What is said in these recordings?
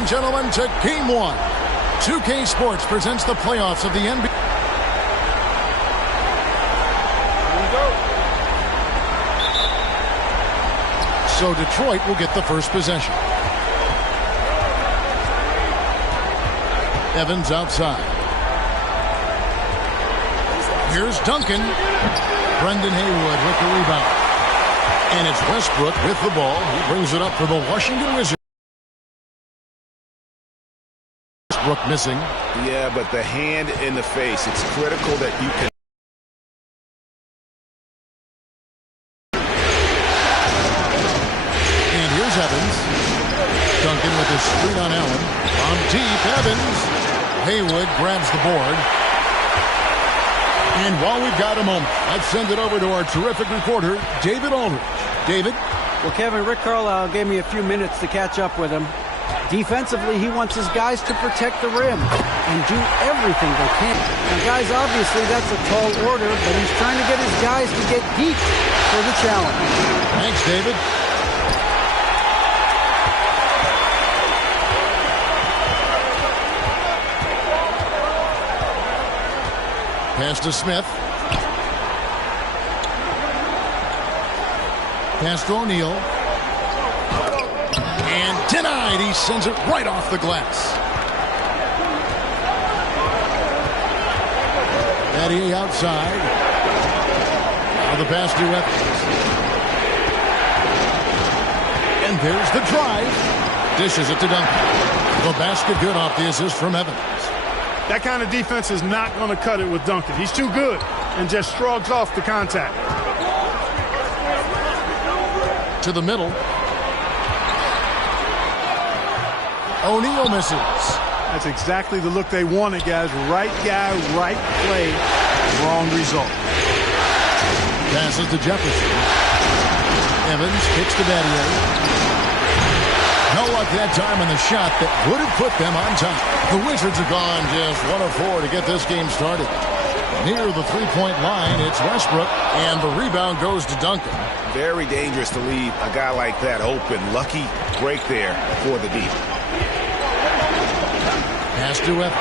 and gentlemen, to Game 1. 2K Sports presents the playoffs of the NBA. So Detroit will get the first possession. Evans outside. Here's Duncan. Brendan Haywood with the rebound. And it's Westbrook with the ball. He brings it up for the Washington Wizards. Westbrook missing. Yeah, but the hand in the face. It's critical that you can. And here's Evans. Duncan with his screen on Allen. From deep, Evans. Haywood grabs the board. And while we've got a moment, let's send it over to our terrific reporter, David Aldridge. David? Well, Kevin, Rick Carlisle gave me a few minutes to catch up with him. Defensively, he wants his guys to protect the rim and do everything they can. Now, guys, obviously that's a tall order, but he's trying to get his guys to get deep for the challenge. Thanks, David. Pass to Smith. Pass to O'Neal. And denied. He sends it right off the glass. Battier outside. Now the pass to Evans. And there's the drive. Dishes it to Duncan. The basket good off the assist from Evans. That kind of defense is not going to cut it with Duncan. He's too good and just shrugs off the contact. To the middle. O'Neal misses. That's exactly the look they wanted, guys. Right guy, right play, wrong result. Passes to Jefferson. Evans kicks to Battier. No luck that time on the shot that would have put them on top. The Wizards are gone just 1 of 4 to get this game started. Near the three-point line, it's Westbrook, and the rebound goes to Duncan. Very dangerous to leave a guy like that open. Lucky break there for the deep. Pass to Evans.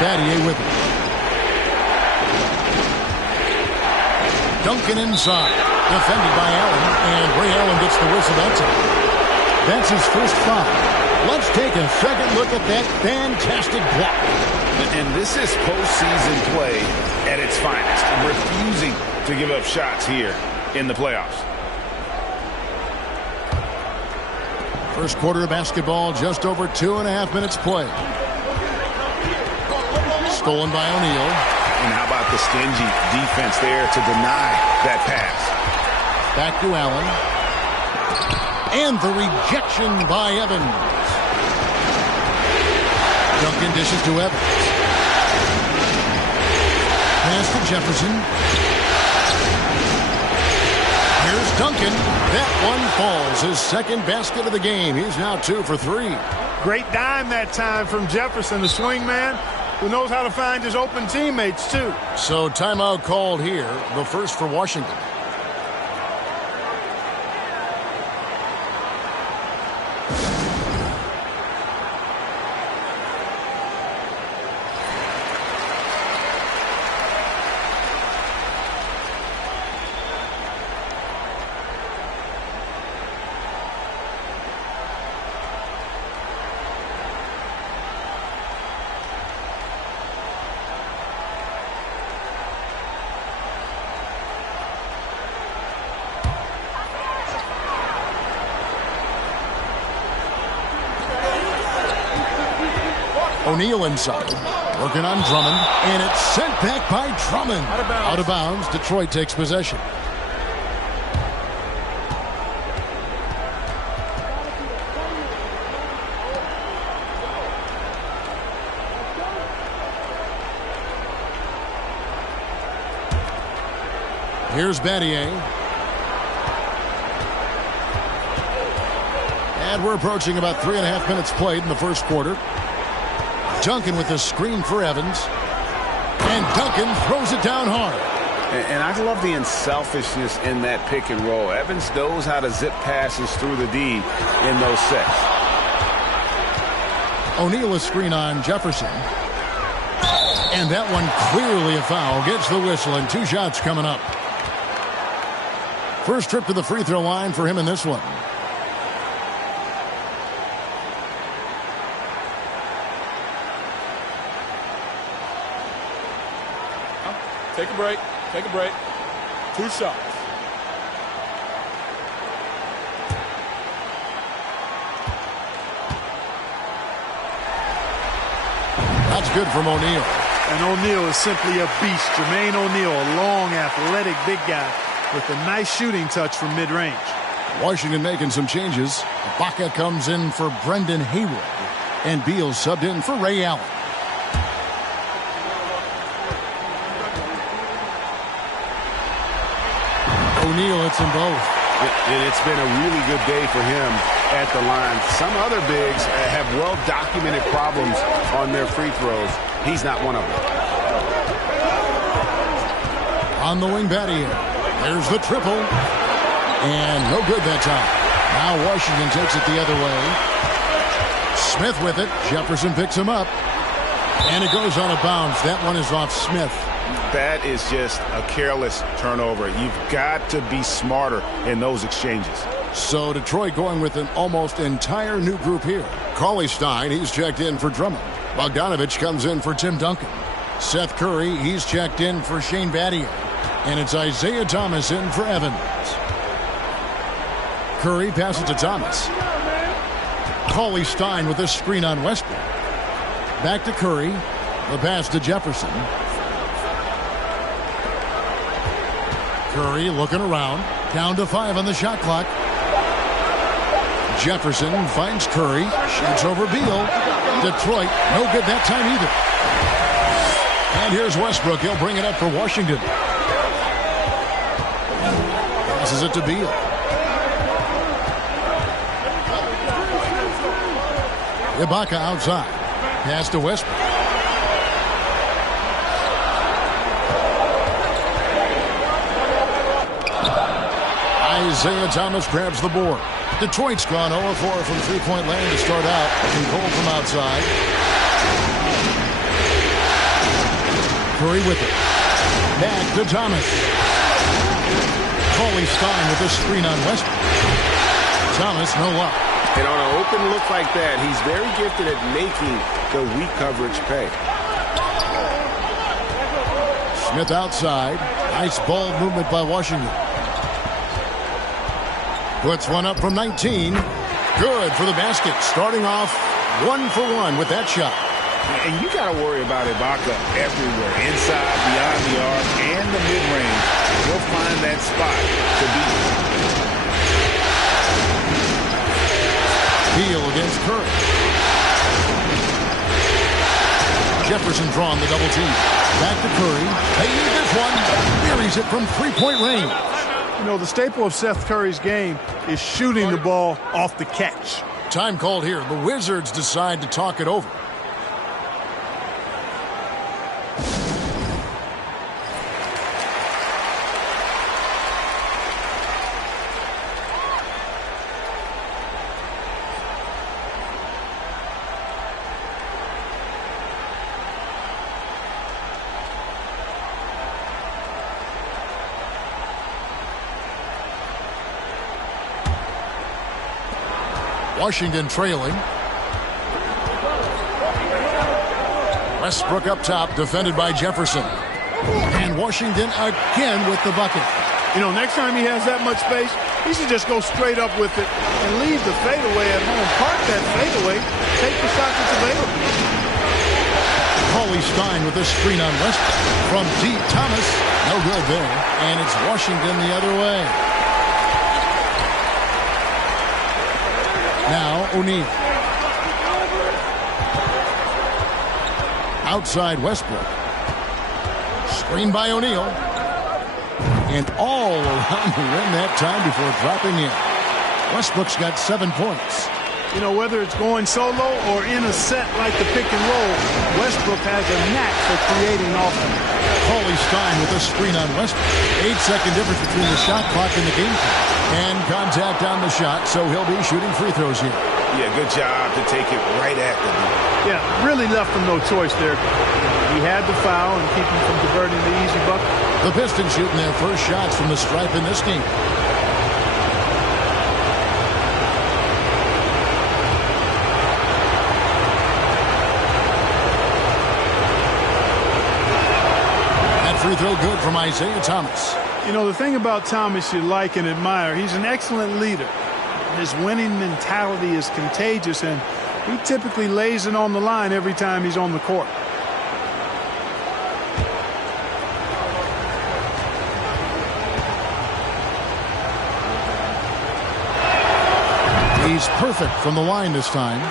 Battier with it. Duncan inside. Defended by Allen, and Ray Allen gets the whistle that time. That's his first foul. Let's take a second look at that fantastic block. And this is postseason play at its finest. Refusing to give up shots here in the playoffs. First quarter of basketball, just over 2.5 minutes played. Stolen by O'Neal. And how about the stingy defense there to deny that pass? Back to Allen. And the rejection by Evans. Duncan dishes to Evans. Pass to Jefferson. Here's Duncan. That one falls. His second basket of the game. He's now 2 for 3. Great dime that time from Jefferson, the swing man, who knows how to find his open teammates, too. So timeout called here. The first for Washington. O'Neal inside, working on Drummond, and it's sent back by Drummond. Out of bounds. Detroit takes possession. Here's Battier. And we're approaching about 3.5 minutes played in the first quarter. Duncan with the screen for Evans. And Duncan throws it down hard. And I love the unselfishness in that pick and roll. Evans knows how to zip passes through the D in those sets. O'Neal a screen on Jefferson. And that one clearly a foul. Gets the whistle, and 2 shots coming up. First trip to the free throw line for him in this one. Take a break. Take a break. 2 shots. That's good from O'Neal. And O'Neal is simply a beast. Jermaine O'Neal, a long, athletic, big guy with a nice shooting touch from mid-range. Washington making some changes. Ibaka comes in for Brendan Haywood. And Beal subbed in for Ray Allen. O'Neal hits them both. And it's been a really good day for him at the line. Some other bigs have well-documented problems on their free throws. He's not one of them. On the wing, Battier. There's the triple. And no good that time. Now Washington takes it the other way. Smith with it. Jefferson picks him up. And it goes on a bounce. That one is off Smith. That is just a careless turnover. You've got to be smarter in those exchanges. So Detroit going with an almost entire new group here. Cauley-Stein, he's checked in for Drummond. Bogdanovich comes in for Tim Duncan. Seth Curry, he's checked in for Shane Battier. And it's Isaiah Thomas in for Evans. Curry passes to Thomas. Cauley-Stein with a screen on Westbrook. Back to Curry. The pass to Jefferson. Curry looking around. Down to 5 on the shot clock. Jefferson finds Curry. Shoots over Beal. Detroit, no good that time either. And here's Westbrook. He'll bring it up for Washington. Passes it to Beal. Ibaka outside. Pass to Westbrook. Isaiah Thomas grabs the board. Detroit's gone 0-4 from three-point land to start out. And Cole from outside. Curry with it. Back to Thomas. Cauley-Stein with a screen on Westbrook. Thomas, no luck. And on an open look like that, he's very gifted at making the weak coverage pay. Smith outside. Nice ball movement by Washington. Puts one up from 19. Good for the basket. Starting off 1 for 1 with that shot. And you got to worry about Ibaka everywhere. Inside, beyond the arc, and the mid-range. He'll find that spot to beat. Beal against Curry. Jefferson drawn the double team. Back to Curry. They need this one. Buries it from three-point range. You know, the staple of Seth Curry's game is shooting the ball off the catch. Time called here. The Wizards decide to talk it over. Washington trailing. Westbrook up top, defended by Jefferson. And Washington again with the bucket. You know, next time he has that much space, he should just go straight up with it and leave the fadeaway at home. Park that fadeaway, take the shot that's available. Cauley-Stein with a screen on Westbrook. From deep, Thomas. No good there. And it's Washington the other way. Now O'Neal. Outside Westbrook. Screen by O'Neal. And all around the rim that time before dropping in. Westbrook's got 7 points. You know, whether it's going solo or in a set like the pick and roll, Westbrook has a knack for creating offense. Paulie Stein with a screen on Westbrook. 8-second difference between the shot clock and the game clock. And contact on the shot, so he'll be shooting free throws here. Yeah, good job to take it right at the Yeah, really left him no choice there. He had the foul and keep him from converting the easy bucket. The Pistons shooting their first shots from the stripe in this game. Free throw good from Isaiah Thomas. You know, the thing about Thomas you like and admire, he's an excellent leader. His winning mentality is contagious, and he typically lays it on the line every time he's on the court. He's perfect from the line this time.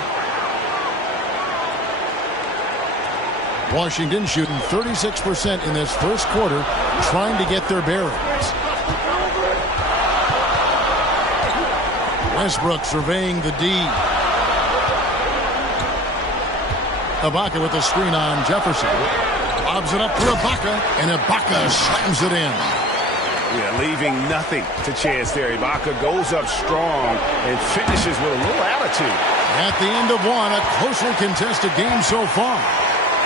Washington shooting 36% in this first quarter, trying to get their bearings. Westbrook surveying the D. Ibaka with the screen on Jefferson. Lobs it up for Ibaka, and Ibaka slams it in. Yeah, leaving nothing to chance there. Ibaka goes up strong and finishes with a little attitude. At the end of one, a closely contested game so far.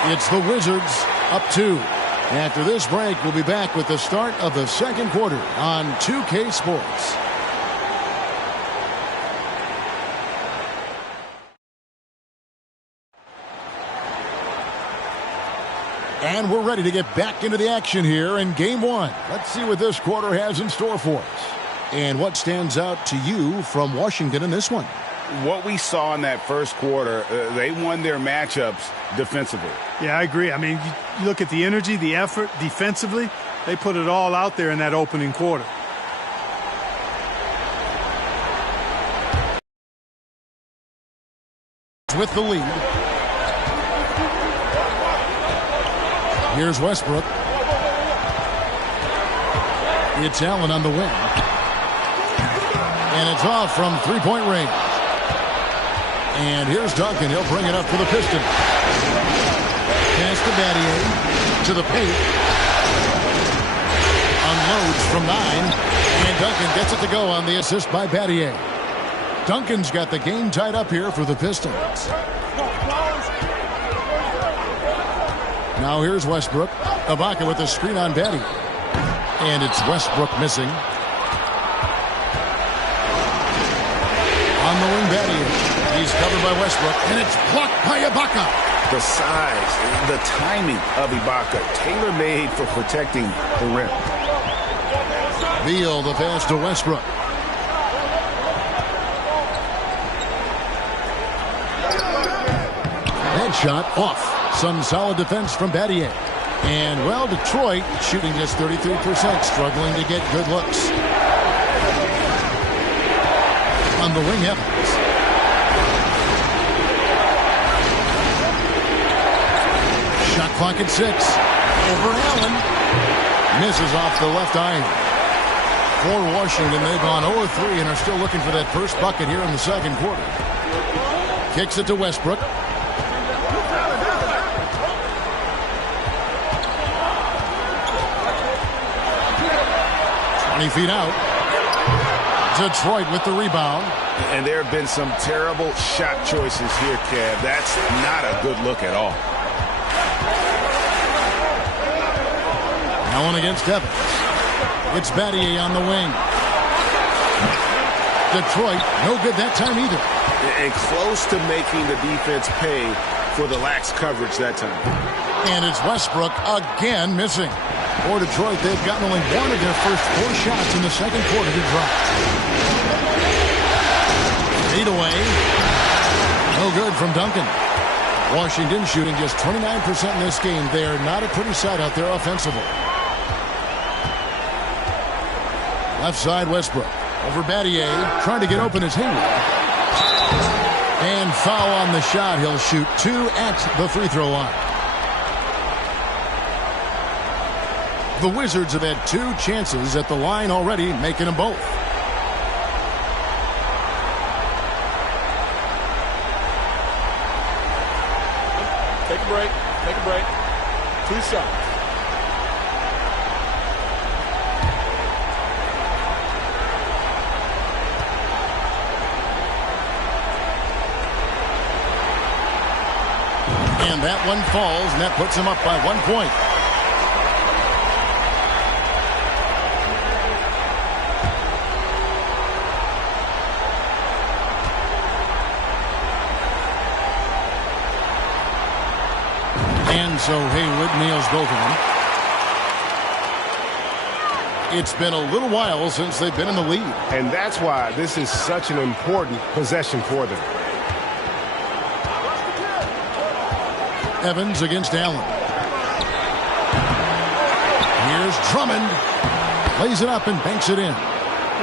It's the Wizards up 2. After this break, we'll be back with the start of the second quarter on 2K Sports. And we're ready to get back into the action here in Game 1. Let's see what this quarter has in store for us. And what stands out to you from Washington in this one? What we saw in that first quarter, they won their matchups defensively. Yeah, I agree. I mean, you look at the energy, the effort defensively, they put it all out there in that opening quarter. With the lead. Here's Westbrook. It's Allen on the wing. And it's off from three-point range. And here's Duncan. He'll bring it up for the Pistons. Pass to Battier. To the paint. Unloads from 9. And Duncan gets it to go on the assist by Battier. Duncan's got the game tied up here for the Pistons. Now here's Westbrook. Ibaka with a screen on Battier. And it's Westbrook missing. On the wing, Battier. He's covered by Westbrook, and it's blocked by Ibaka. The size, the timing of Ibaka, tailor-made for protecting the rim. Beal, the pass to Westbrook. Headshot off. Some solid defense from Battier. And, well, Detroit shooting just 33%, struggling to get good looks. On the wing, Evans. Shot clock at 6. Over Allen. Misses off the left iron. For Washington, they've gone 0-3 and are still looking for that first bucket here in the second quarter. Kicks it to Westbrook. 20 feet out. Detroit with the rebound. And there have been some terrible shot choices here, Kev. That's not a good look at all. Allen against Evans. It's Battier on the wing. Detroit, no good that time either. And close to making the defense pay for the lax coverage that time. And it's Westbrook again missing. For Detroit, they've gotten only one of their first 4 shots in the second quarter to drop. 8 away. No good from Duncan. Washington shooting just 29% in this game. They are not a pretty sight out there offensively. Left side, Westbrook. Over Battier, trying to get open as Hayward. And foul on the shot. He'll shoot 2 at the free throw line. The Wizards have had 2 chances at the line already, making them both. break. Take a break. 2 shots. And that one falls, and that puts him up by 1 point. And so Haywood nails both of them. It's been a little while since they've been in the lead. And that's why this is such an important possession for them. Evans against Allen. Here's Drummond. Lays it up and banks it in.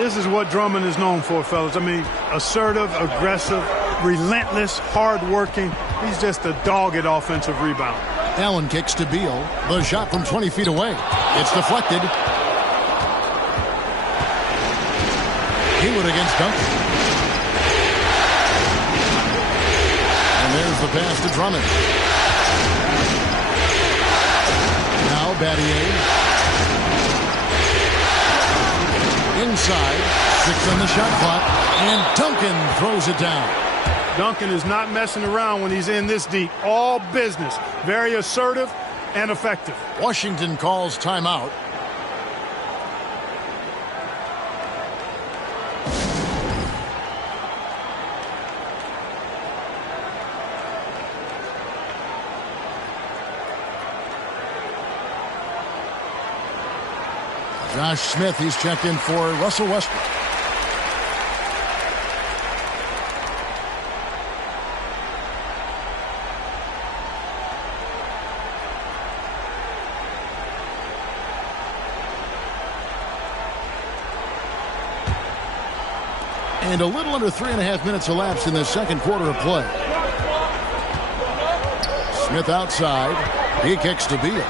This is what Drummond is known for, fellas. I mean, assertive, aggressive, relentless, hard-working. He's just a dogged offensive rebounder. Allen kicks to Beal. The shot from 20 feet away. It's deflected. Haywood against Duncan. And there's the pass to Drummond. Now Battier. Inside. 6 on the shot clock. And Duncan throws it down. Duncan is not messing around when he's in this deep. All business. Very assertive and effective. Washington calls timeout. Josh Smith, he's checked in for Russell Westbrook. And a little under 3.5 minutes elapsed in the second quarter of play. Smith outside. He kicks to Beal.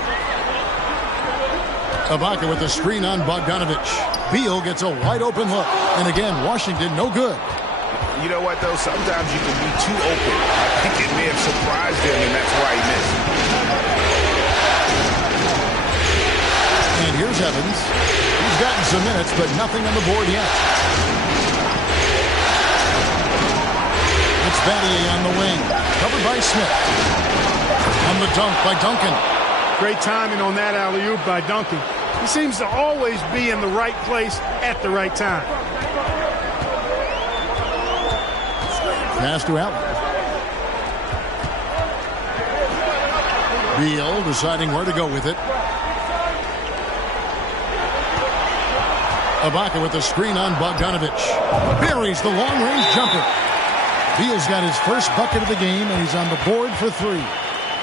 Ibaka with the screen on Bogdanovic. Beal gets a wide open look. And again, Washington no good. You know what, though? Sometimes you can be too open. I think it may have surprised him, and that's why he missed. And here's Evans. He's gotten some minutes, but nothing on the board yet. It's Battier on the wing. Covered by Smith. On the dunk by Duncan. Great timing on that alley-oop by Duncan. He seems to always be in the right place at the right time. Pass to Allen. Beal deciding where to go with it. Ibaka with the screen on Bogdanovic. Buries the long-range jumper. Beal's got his first bucket of the game, and he's on the board for 3.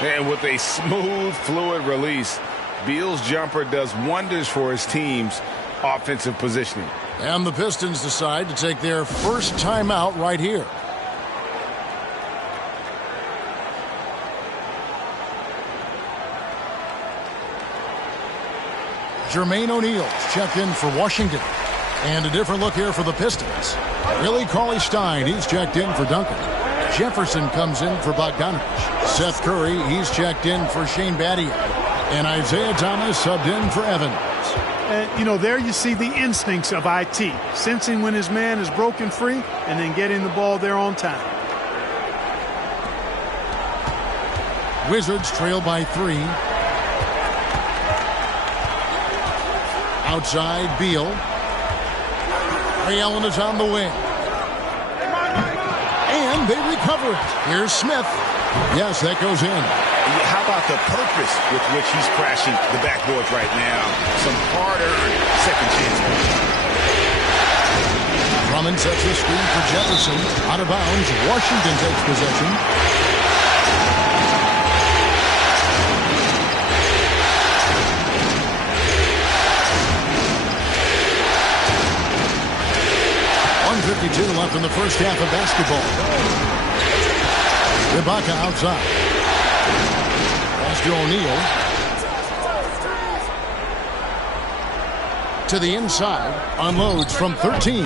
And with a smooth, fluid release, Beal's jumper does wonders for his team's offensive positioning. And the Pistons decide to take their first timeout right here. Jermaine O'Neal's checked in for Washington. And a different look here for the Pistons. Willie Cauley-Stein, he's checked in for Duncan. Jefferson comes in for Bogdanovic. Seth Curry, he's checked in for Shane Battier. And Isaiah Thomas subbed in for Evans. And, you know, there you see the instincts of IT. Sensing when his man is broken free and then getting the ball there on time. Wizards trail by 3. Outside, Beal. Ray Allen is on the wing. And they recover it. Here's Smith. Yes, that goes in. How about the purpose with which he's crashing the backboards right now? Some hard-earned second chance. Drummond sets the screen for Jefferson. Out of bounds. Washington takes possession. .52 left in the first half of basketball. Ibaka outside. Pass to O'Neal. To the inside. Unloads from 13.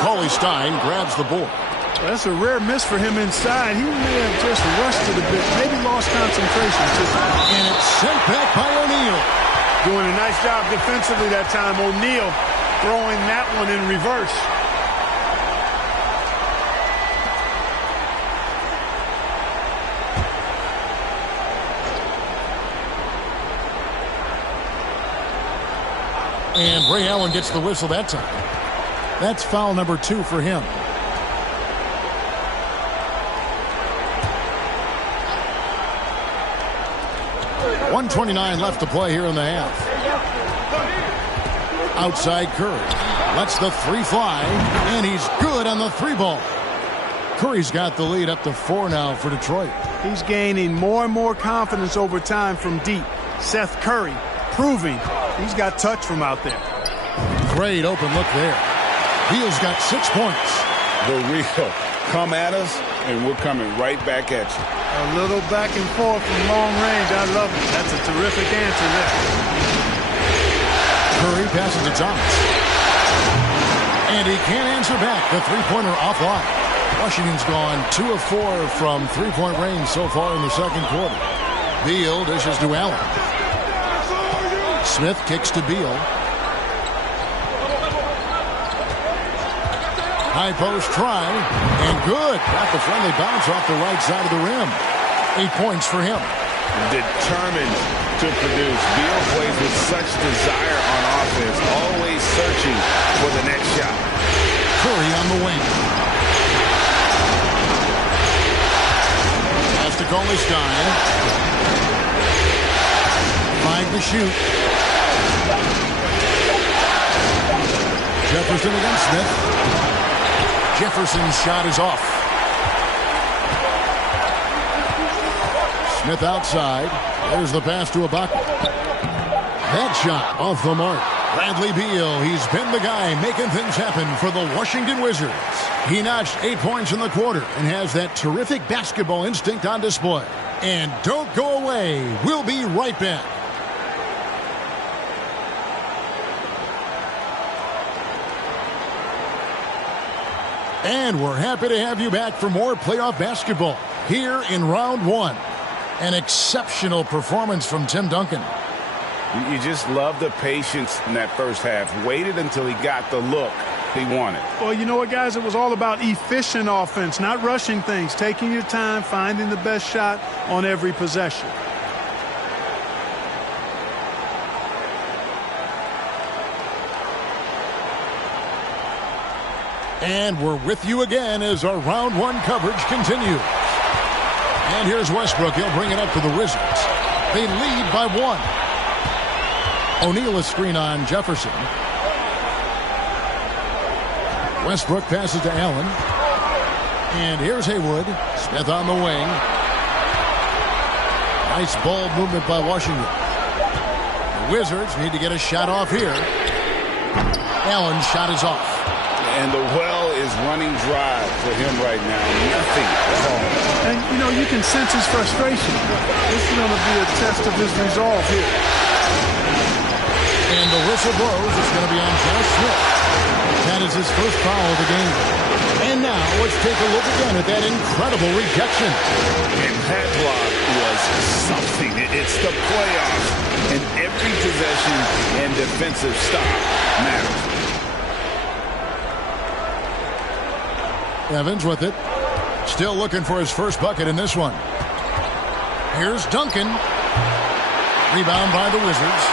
Cauley-Stein grabs the board. Well, that's a rare miss for him inside. He may have just rushed it a bit, maybe lost concentration too. And it's sent back by O'Neal. Doing a nice job defensively that time. O'Neal throwing that one in reverse. And Ray Allen gets the whistle that time. That's foul number 2 for him. .129 left to play here in the half. Outside Curry. Lets the 3 fly. And he's good on the 3 ball. Curry's got the lead up to 4 now for Detroit. He's gaining more and more confidence over time from deep. Seth Curry proving he's got touch from out there. Great open look there. Beal's got 6 points. The real come at us, and we're coming right back at you. A little back and forth from long range. I love it. That's a terrific answer there. Curry passes to Thomas. And he can't answer back. The three-pointer offline. Washington's gone 2 of 4 from three-point range so far in the second quarter. Beal dishes to Allen. Smith kicks to Beal. High post try, and good. Got the friendly bounce off the right side of the rim. 8 points for him. Determined to produce. Beal plays with such desire on offense, always searching for the next shot. Curry on the wing. Pass to Golistein. 5 to shoot. Jefferson against Smith. Jefferson's shot is off. Smith outside. There's the pass to Ibaka. That shot off the mark. Bradley Beal, he's been the guy making things happen for the Washington Wizards. He notched 8 points in the quarter and has that terrific basketball instinct on display. And don't go away. We'll be right back. And we're happy to have you back for more playoff basketball here in round 1. An exceptional performance from Tim Duncan. You just love the patience in that first half. Waited until he got the look he wanted. Well, you know what, guys? It was all about efficient offense, not rushing things, taking your time, finding the best shot on every possession. And we're with you again as our round 1 coverage continues. And here's Westbrook. He'll bring it up for the Wizards. They lead by 1. O'Neal a screen on Jefferson. Westbrook passes to Allen. And here's Haywood. Smith on the wing. Nice ball movement by Washington. The Wizards need to get a shot off here. Allen's shot is off. And the well is running dry for him right now. Nothing at all. And, you know, you can sense his frustration. This is going to be a test of his resolve here. And the whistle blows. It's going to be on Josh Smith. That is his first foul of the game. And now let's take a look again at that incredible rejection. And that block was something. It's the playoffs. And every possession and defensive stop matters. Evans with it. Still looking for his first bucket in this one. Here's Duncan. Rebound by the Wizards.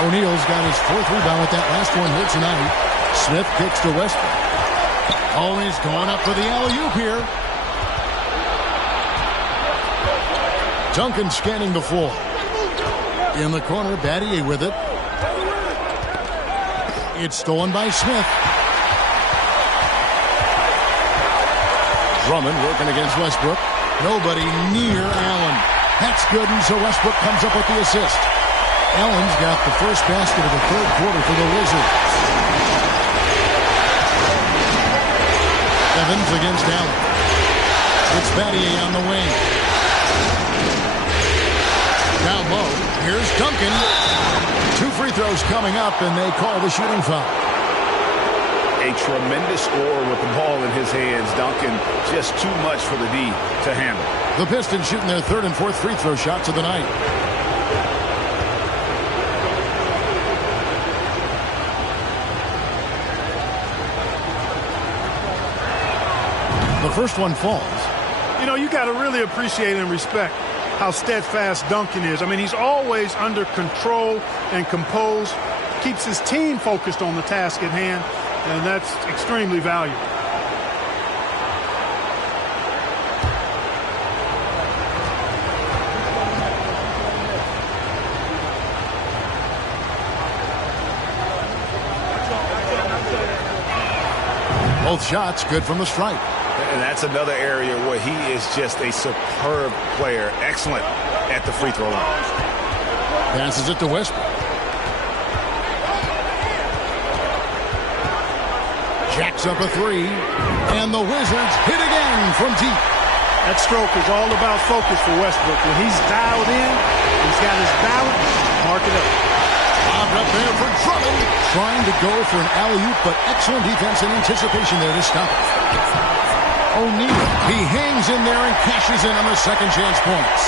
O'Neal's got his 4th rebound with that last one here tonight. Smith kicks to Westbrook. Oh, he's going up for the alley-oop here. Duncan scanning the floor. In the corner, Battier with it. It's stolen by Smith. Drummond working against Westbrook. Nobody near Allen. That's good, and so Westbrook comes up with the assist. Allen's got the first basket of the 3rd quarter for the Wizards. Evans against Allen. It's Battier on the wing. Down low. Here's Duncan. 2 free throws coming up, and they call the shooting foul. A tremendous scorer with the ball in his hands. Duncan, just too much for the D to handle. The Pistons shooting their third and fourth free throw shots of the night. The first one falls. You know, you got to really appreciate and respect how steadfast Duncan is. I mean, he's always under control and composed, keeps his team focused on the task at hand, and that's extremely valuable. Both shots good from the stripe. And that's another area where he is just a superb player. Excellent at the free throw line. Passes it to Westbrook. Jacks up a three. And the Wizards hit again from deep. That stroke is all about focus for Westbrook. When he's dialed in, he's got his balance. Mark it up. Lobbed up there for Drummond. Trying to go for an alley-oop, but excellent defense and anticipation there to stop it. O'Neal, he hangs in there and cashes in on the second chance points.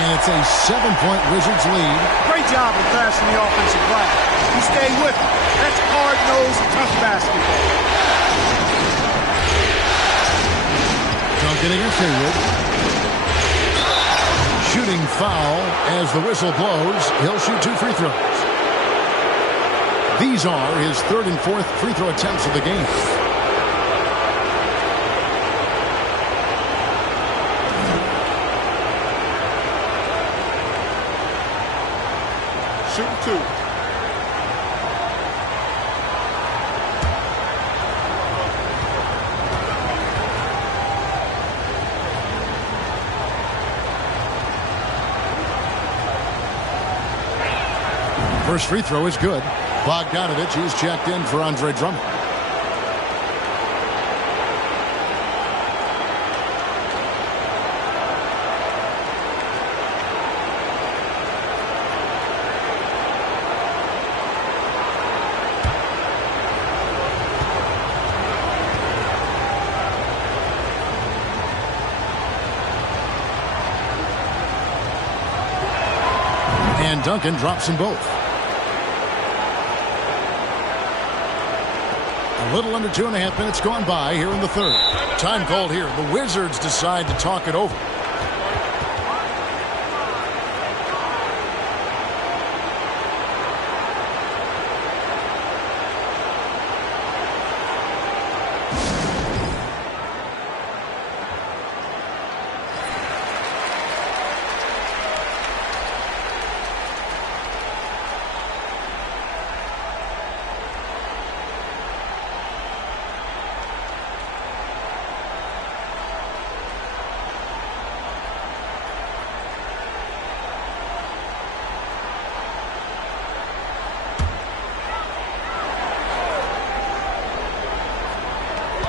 And it's a 7-point Wizards lead. Great job of passing the offensive glass. You stay with it. That's hard-nosed, tough basketball. Duncan against Haywood. Shooting foul as the whistle blows. He'll shoot 2 free throws. These are his third and fourth free throw attempts of the game. Shooting 2. First free throw is good. Bogdanovich is checked in for Andre Drummond. And Duncan drops them both. A little under 2.5 minutes gone by here in the third. Time called here. The Wizards decide to talk it over.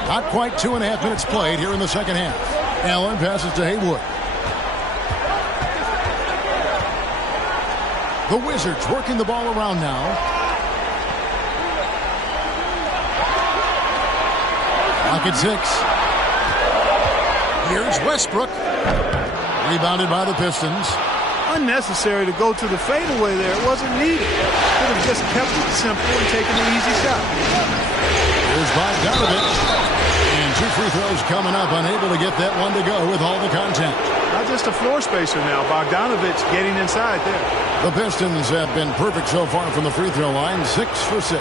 Not quite 2.5 minutes played here in the second half. Allen passes to Haywood. The Wizards working the ball around now. Clock at 6. Here's Westbrook. Rebounded by the Pistons. Unnecessary to go to the fadeaway there. It wasn't needed. Could have just kept it simple and taken an easy shot. Here's Bogdanovich. And 2 free throws coming up. Unable to get that one to go with all the contact. Not just a floor spacer now. Bogdanovich getting inside there. The Pistons have been perfect so far from the free throw line. 6 for 6.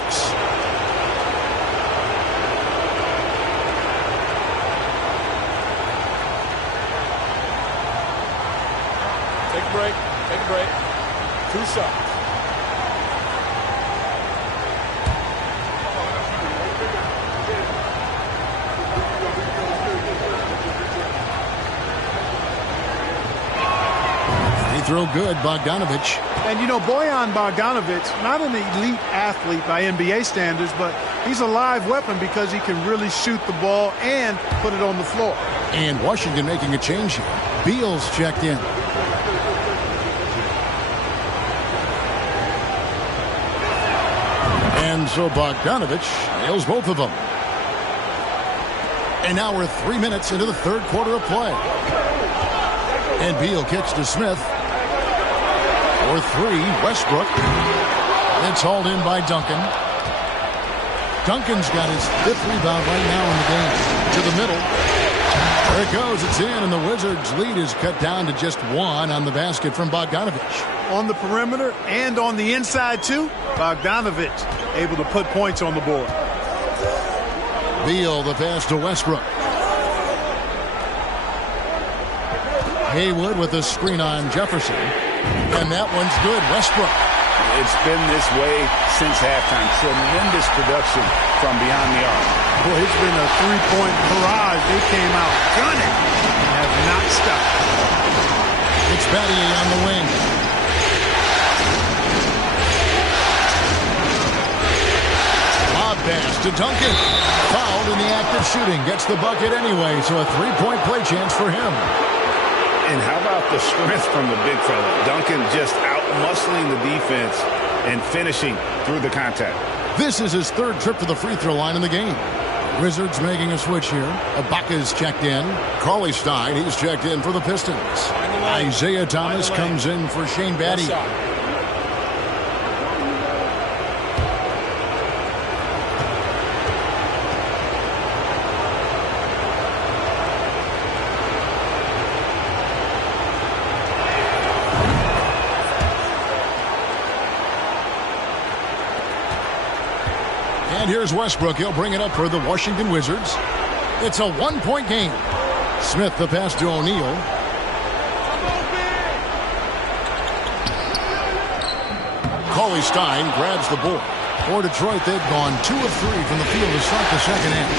Take a break. Take a break. 2 shots. Throw good, Bogdanovich. And, you know, Bojan Bogdanovich, not an elite athlete by NBA standards, but he's a live weapon because he can really shoot the ball and put it on the floor. And Washington making a change here. Beal's checked in. And so Bogdanovich nails both of them. And now we're 3 minutes into the third quarter of play. And Beal kicks to Smith. For three, Westbrook. It's hauled in by Duncan. Duncan's got his fifth rebound right now in the game. To the middle. There it goes. It's in, and the Wizards' lead is cut down to just one on the basket from Bogdanovich. On the perimeter and on the inside, too, Bogdanovich able to put points on the board. Beal, the pass to Westbrook. Haywood with a screen on Jefferson. And that one's good. Westbrook. It's been this way since halftime. Tremendous production from behind the arc. Boy, it's been a three-point barrage. They came out gunning and have not stopped. It's Battier on the wing. Lob pass to Duncan. Fouled in the act of shooting. Gets the bucket anyway, so a three-point play chance for him. And how about the strength from the big fella? Duncan just out-muscling the defense and finishing through the contact. This is his third trip to the free throw line in the game. Wizards making a switch here. Ibaka's checked in. Cauley-Stein, he's checked in for the Pistons. Isaiah Thomas comes in for Shane Battier. And here's Westbrook. He'll bring it up for the Washington Wizards. It's a one-point game. Smith the pass to O'Neal. Cauley-Stein grabs the board. For Detroit, they've gone 2 of 3 from the field to start the second half.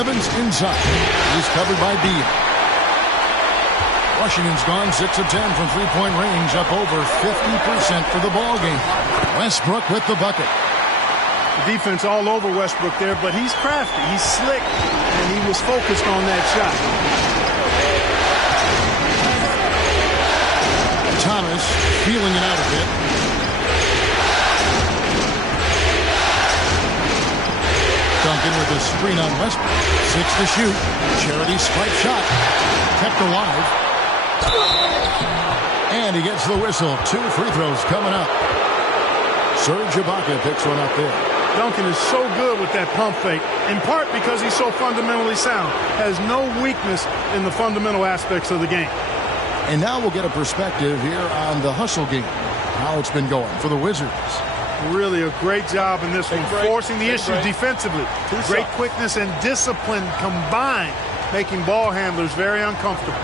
Evans inside. He's covered by Beal. Washington's gone 6 of 10 from three-point range, up over 50% for the ball game. Westbrook with the bucket. The defense all over Westbrook there, but he's crafty. He's slick, and he was focused on that shot. Thomas feeling it out a bit. Duncan with a screen on Westbrook. 6 to shoot. Charity stripe shot. Kept alive. And he gets the whistle. 2 free throws coming up. Serge Ibaka picks one up there. Duncan is so good with that pump fake, in part because he's so fundamentally sound. Has no weakness in the fundamental aspects of the game. And now we'll get a perspective here on the hustle game. How it's been going for the Wizards. Really a great job in this one, forcing the issue defensively. Great quickness and discipline combined, making ball handlers very uncomfortable.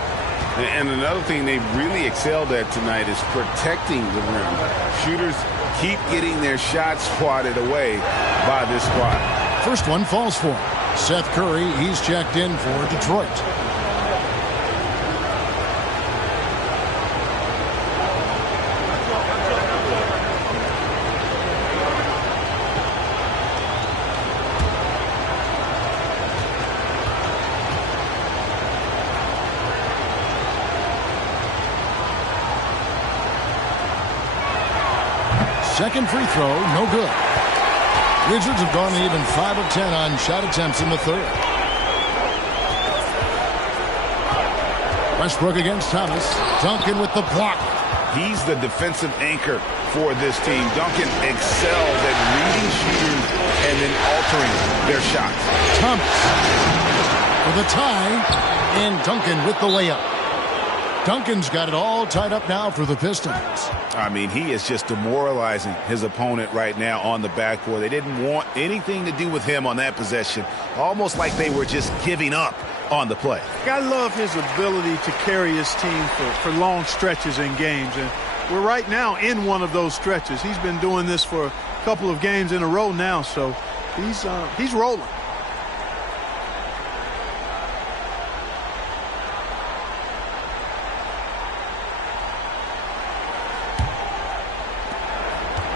And another thing they've really excelled at tonight is protecting the rim. Shooters keep getting their shots swatted away by this squad. First one falls for him. Seth Curry, he's checked in for Detroit. Second free throw, no good. Wizards have gone even 5 of 10 on shot attempts in the third. Westbrook against Thomas. Duncan with the block. He's the defensive anchor for this team. Duncan excels at reading shooters and then altering their shots. Thomas for the tie, and Duncan with the layup. Duncan's got it all tied up now for the Pistons. I mean, he is just demoralizing his opponent right now on the backboard. They didn't want anything to do with him on that possession. Almost like they were just giving up on the play. I love his ability to carry his team for long stretches in games. And we're right now in one of those stretches. He's been doing this for a couple of games in a row now, so he's rolling.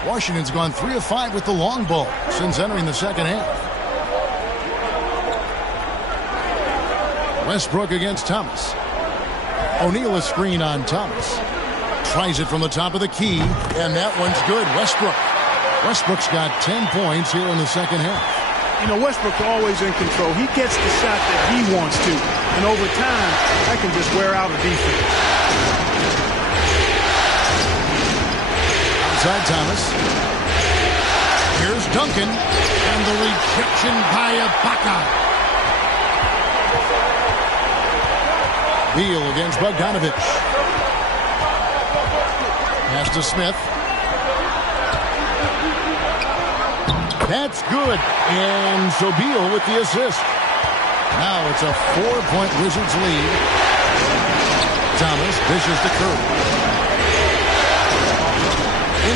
Washington's gone 3 of 5 with the long ball since entering the second half. Westbrook against Thomas. O'Neal a screen on Thomas. Tries it from the top of the key, and that one's good. Westbrook's got 10 points here in the second half. You know, Westbrook's always in control. He gets the shot that he wants to. And over time, that can just wear out a defense. Outside Thomas. Here's Duncan. And the rejection by Ibaka. Beal against Bogdanovic. Pass to Smith. That's good. And so Beal with the assist. Now it's a 4-point Wizards lead. Thomas dishes to Curry.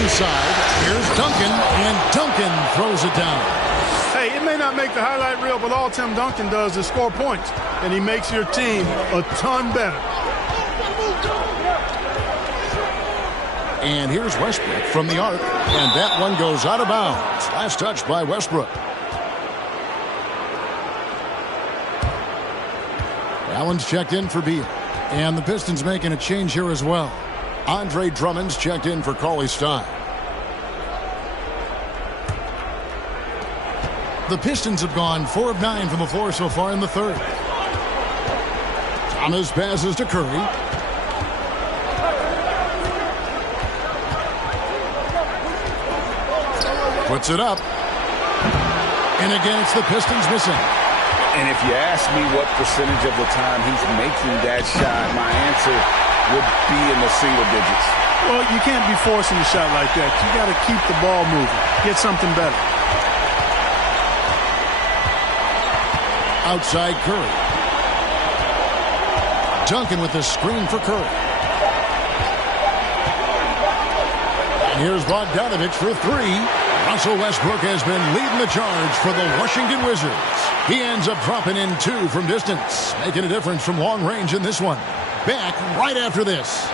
Inside, here's Duncan, and Duncan throws it down. Hey, it may not make the highlight reel, but all Tim Duncan does is score points, and he makes your team a ton better. And here's Westbrook from the arc, and that one goes out of bounds. Last touch by Westbrook. Allen's checked in for Beal. And the Pistons making a change here as well. Andre Drummond's checked in for Cauley-Stein. The Pistons have gone 4 of 9 from the floor so far in the third. Thomas passes to Curry. Puts it up. And again, it's the Pistons missing. And if you ask me what percentage of the time he's making that shot, my answer would be in the single digits. Well, you can't be forcing a shot like that. You got to keep the ball moving. Get something better. Outside Curry. Duncan with the screen for Curry. And here's Bogdanovic for 3. Russell Westbrook has been leading the charge for the Washington Wizards. He ends up dropping in 2 from distance, making a difference from long range in this one. Back right after this.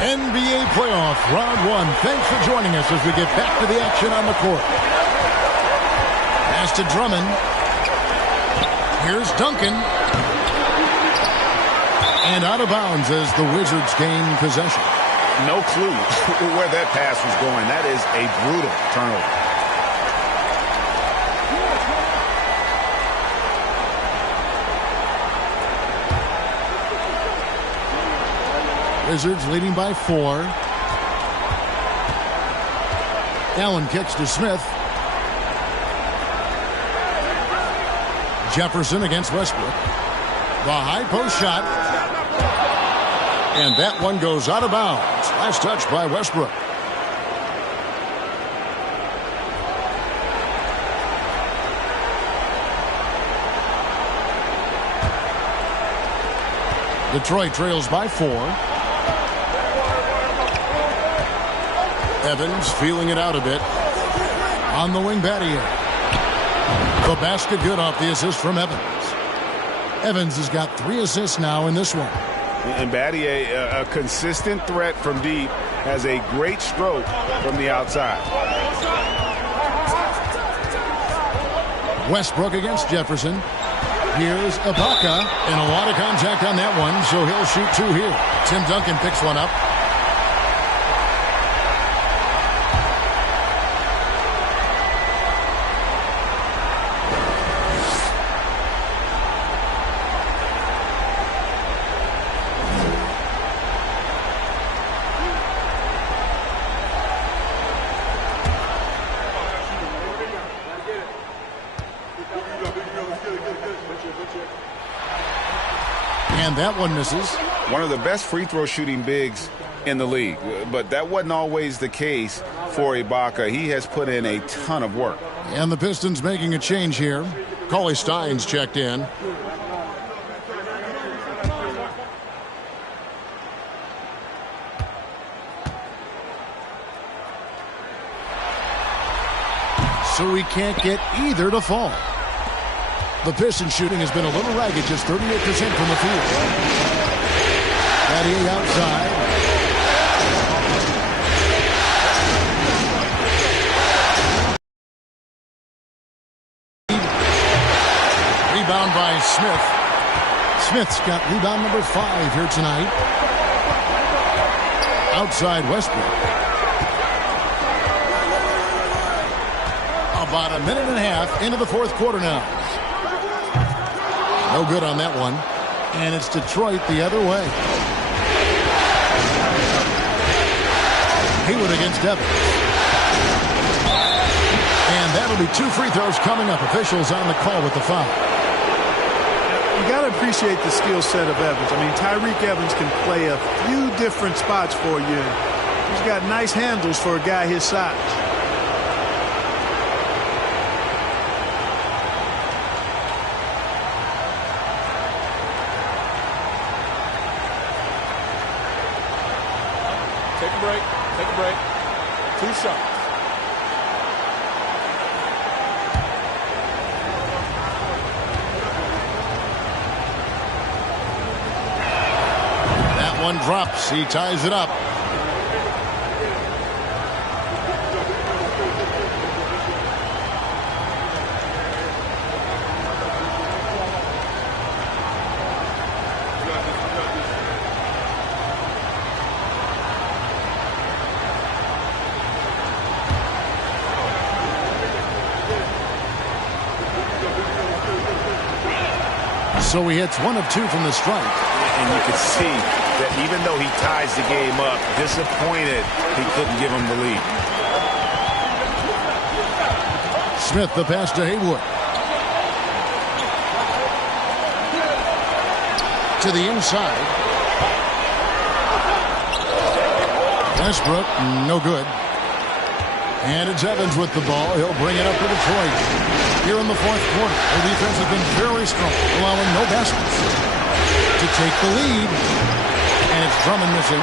NBA playoff round 1. Thanks for joining us as we get back to the action on the court. Pass to Drummond. Here's Duncan. And out of bounds as the Wizards gain possession. No clue where that pass was going. That is a brutal turnover. Wizards leading by 4. Allen kicks to Smith. Jefferson against Westbrook. The high post shot. And that one goes out of bounds. Last touch by Westbrook. Detroit trails by 4. Evans feeling it out a bit. On the wing, Battier. The basket good off the assist from Evans. Evans has got 3 assists now in this one. And Battier, a consistent threat from deep, has a great stroke from the outside. Westbrook against Jefferson. Here's Ibaka, and a lot of contact on that one, so he'll shoot 2 here. Tim Duncan picks one up. And that one misses. One of the best free throw shooting bigs in the league, but that wasn't always the case for Ibaka. He has put in a ton of work. And the Pistons making a change here. Cauley-Stein's checked in. So he can't get either to fall. The Pistons shooting has been a little ragged, just 38% from the field. Battier outside. is Smith. Smith's got rebound number 5 here tonight. Outside Westbrook. About a minute and a half into the fourth quarter now. No good on that one. And it's Detroit the other way. Haywood against Evans. And that'll be 2 free throws coming up. Officials on the call with the foul. You got to appreciate the skill set of Evans. I mean, Tyreke Evans can play a few different spots for you. He's got nice handles for a guy his size. Take a break. Take a break. 2 shots. That one drops. He ties it up. So he hits 1 of 2 from the strike. And you can see that even though he ties the game up, disappointed he couldn't give him the lead. Smith, the pass to Haywood. To the inside. Westbrook, no good. And it's Evans with the ball. He'll bring it up to Detroit. Here in the fourth quarter, the defense has been very strong, allowing no baskets to take the lead. And it's Drummond missing.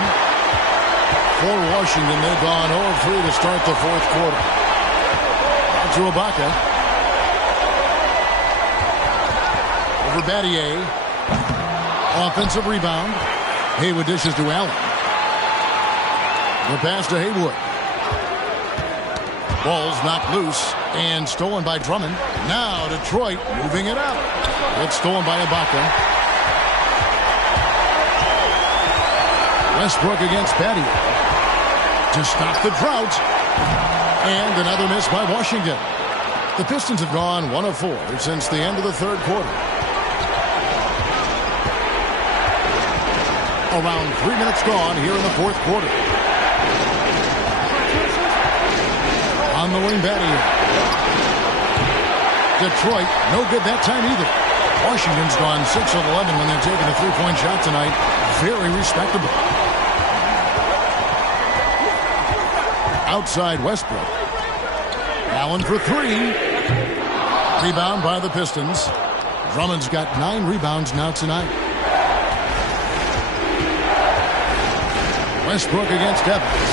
For Washington, they've gone 0-3 to start the fourth quarter. Out to Ibaka. Over Battier. Offensive rebound. Haywood dishes to Allen. The pass to Haywood. Ball's knocked loose and stolen by Drummond. Now Detroit moving it up. It's stolen by Ibaka. Westbrook against Battier to stop the drought. And another miss by Washington. The Pistons have gone 1 of 4 since the end of the third quarter. Around 3 minutes gone here in the fourth quarter. On the wing, Battier. Detroit, no good that time either. Washington's gone 6 of 11 when they're taking a 3-point shot tonight. Very respectable. Outside Westbrook. Allen for 3. Rebound by the Pistons. Drummond's got 9 rebounds now tonight. Westbrook against Evans.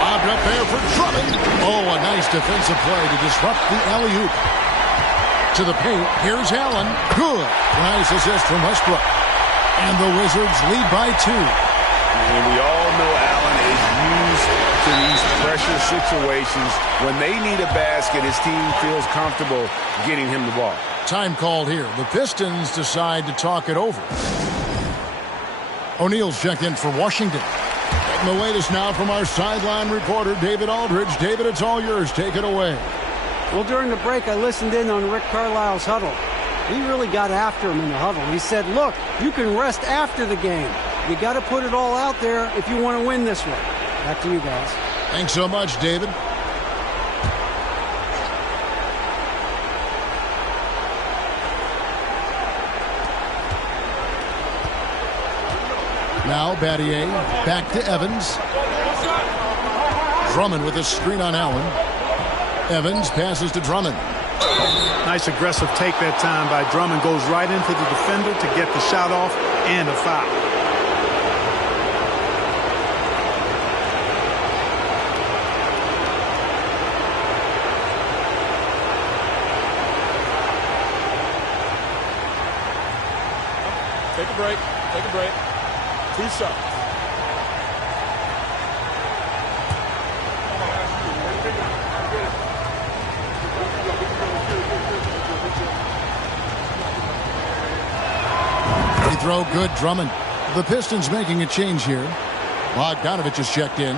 Lobbed up there for Drummond. Oh, a nice defensive play to disrupt the alley-oop. To the paint. Here's Allen. Good. Nice assist from Westbrook. And the Wizards lead by 2. And we all know Allen is used to these pressure situations. When they need a basket, his team feels comfortable getting him the ball. Time called here. The Pistons decide to talk it over. O'Neal's checked in for Washington. Getting the latest now from our sideline reporter, David Aldridge. David, it's all yours. Take it away. Well, during the break, I listened in on Rick Carlisle's huddle. He really got after him in the huddle. He said, look, you can rest after the game. You got to put it all out there if you want to win this one. Back to you guys. Thanks so much, David. Now Battier back to Evans. Drummond with a screen on Allen. Evans passes to Drummond. Nice aggressive take that time by Drummond. Goes right into the defender to get the shot off and a foul. Take a break. Take a break. 2 shots. throw, good. Drummond. The Pistons making a change here. Bogdanovich is checked in.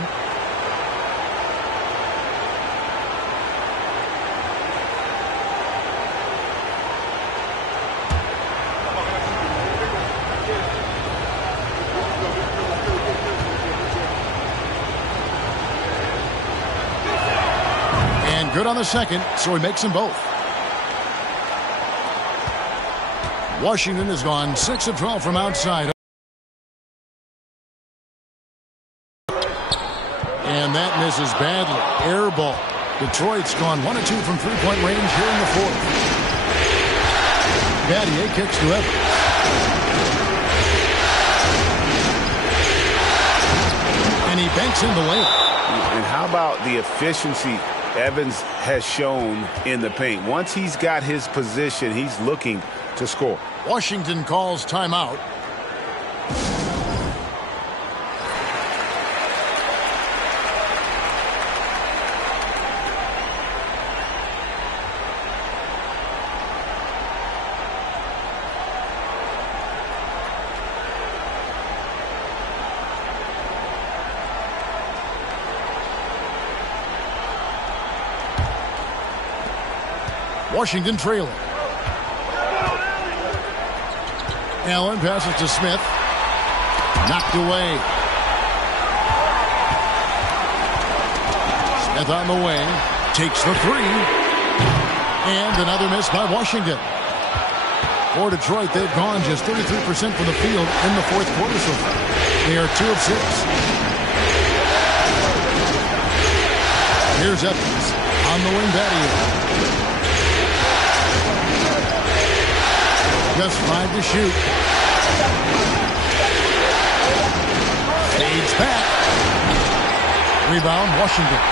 And good on the second, so he makes them both. Washington has gone 6 of 12 from outside. And that misses badly. Air ball. Detroit's gone 1 of 2 from three-point range here in the fourth. Battier kicks to Evans. And he banks in the lane. And how about the efficiency Evans has shown in the paint? Once he's got his position, he's looking to score. Washington calls timeout. Washington trailing. Allen passes to Smith. Knocked away. Smith on the wing. Takes the three. And another miss by Washington. For Detroit, they've gone just 33% from the field in the fourth quarter so far. They are 2 of 6. Here's Evans. On the wing, Battier. Just 5 to shoot. Fades back. Rebound, Washington.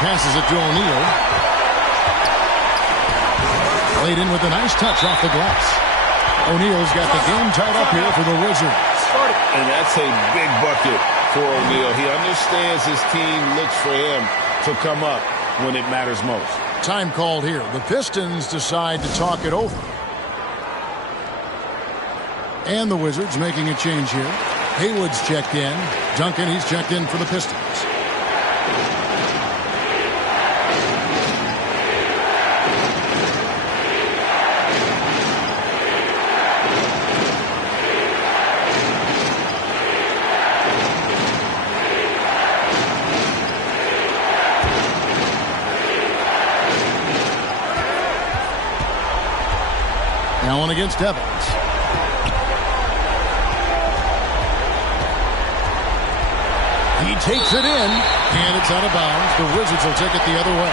Passes it to O'Neal. Played in with a nice touch off the glass. O'Neal's got the game tied up here for the Wizards. And that's a big bucket for O'Neal. He understands his team looks for him to come up when it matters most. Time called here. The Pistons decide to talk it over. And the Wizards making a change here. Haywood's checked in. Duncan, he's checked in for the Pistons. Allen against Evans. He takes it in, and it's out of bounds. The Wizards will take it the other way.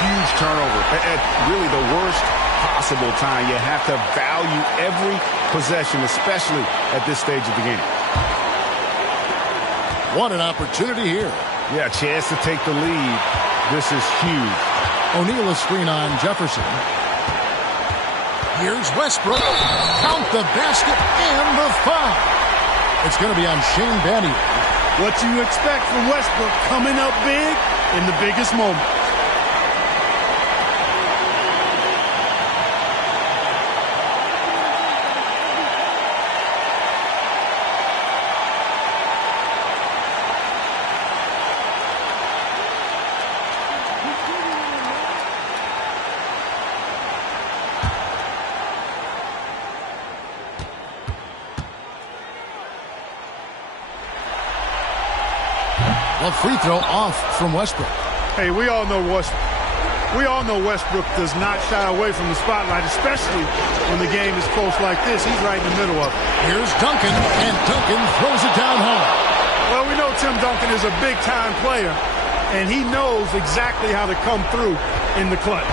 Huge turnover at really the worst possible time. You have to value every possession, especially at this stage of the game. What an opportunity here. Yeah, a chance to take the lead. This is huge. O'Neal a screen on Jefferson. Here's Westbrook. Count the basket and the foul. It's going to be on Shane Battier. What you expect from Westbrook, coming up big in the biggest moment. A free throw off from Westbrook. Hey, we all know Westbrook does not shy away from the spotlight, especially when the game is close like this. He's right in the middle of it. Here's Duncan, and Duncan throws it down home. Well, we know Tim Duncan is a big-time player, and he knows exactly how to come through in the clutch.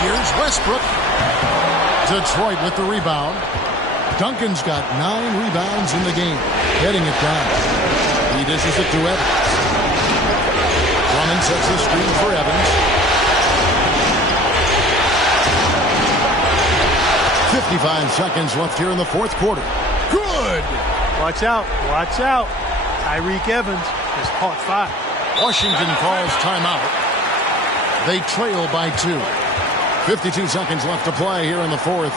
Here's Westbrook. Detroit with the rebound. Duncan's got 9 rebounds in the game. Heading it down. He dishes it to Evans. Drummond sets the screen for Evans. 55 seconds left here in the fourth quarter. Good! Watch out. Watch out. Tyreke Evans has caught 5. Washington calls timeout. They trail by 2. 52 seconds left to play here in the fourth.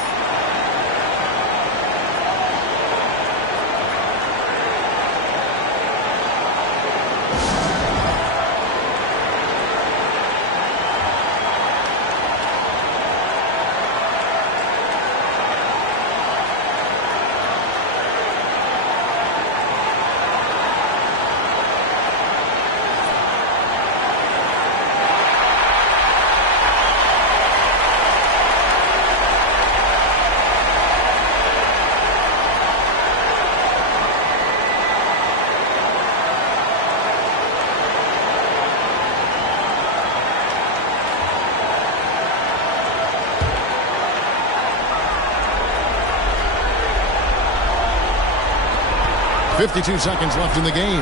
.52 seconds left in the game.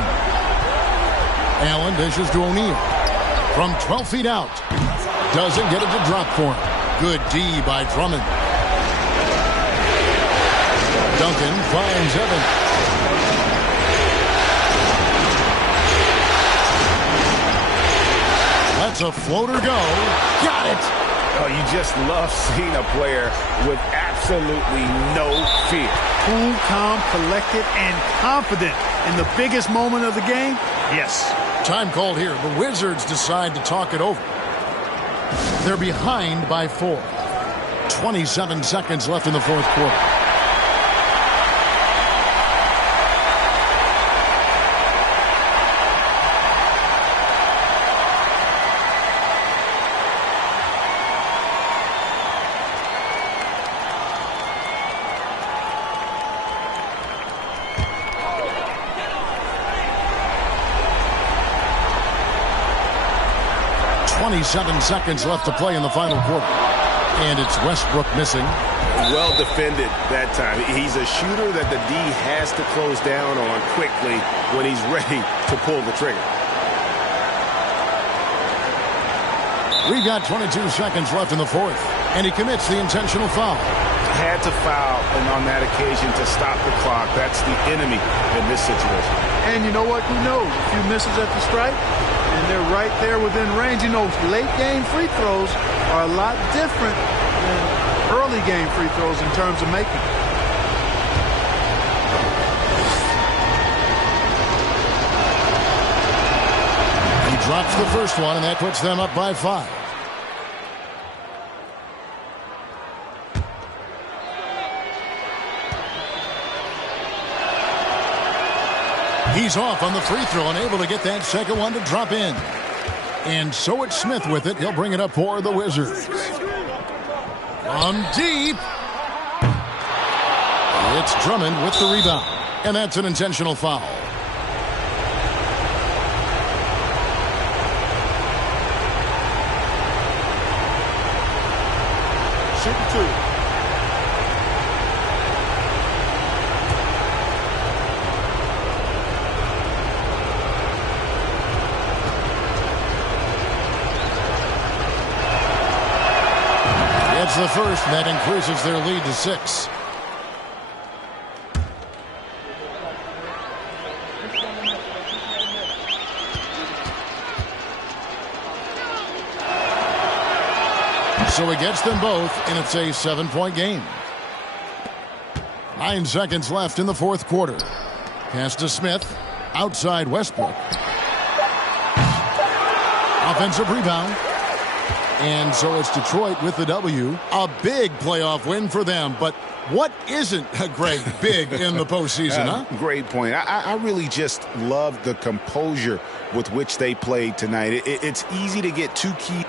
Allen dishes to O'Neal. From 12 feet out. Doesn't get it to drop for him. Good D by Drummond. Duncan finds Evans. That's a floater go. Got it. Oh, you just love seeing a player with absolutely no fear. Cool, calm, collected, and confident in the biggest moment of the game? Yes. Time called here. The Wizards decide to talk it over. They're behind by 4. 27 seconds left in the fourth quarter. .27 seconds left to play in the final quarter. And it's Westbrook missing. Well defended that time. He's a shooter that the D has to close down on quickly when he's ready to pull the trigger. We've got 22 seconds left in the fourth. And he commits the intentional foul. Had to foul, and on that occasion to stop the clock. That's the enemy in this situation. And you know what? Who knows? A few misses at the stripe, and they're right there within range. You know, late game free throws are a lot different than early game free throws in terms of making. He drops the first one, and that puts them up by 5. He's off on the free throw and able to get that second one to drop in. And so it's Smith with it. He'll bring it up for the Wizards. From deep. It's Drummond with the rebound. And that's an intentional foul. Shooting 2. It's the first, and that increases their lead to 6. So he gets them both, and it's a 7-point game. 9 seconds left in the fourth quarter. Pass to Smith. Outside Westbrook. Offensive rebound. And so it's Detroit with the W. A big playoff win for them. But what isn't a great big in the postseason, huh? Great point. I really just love the composure with which they played tonight. It's easy to get too key.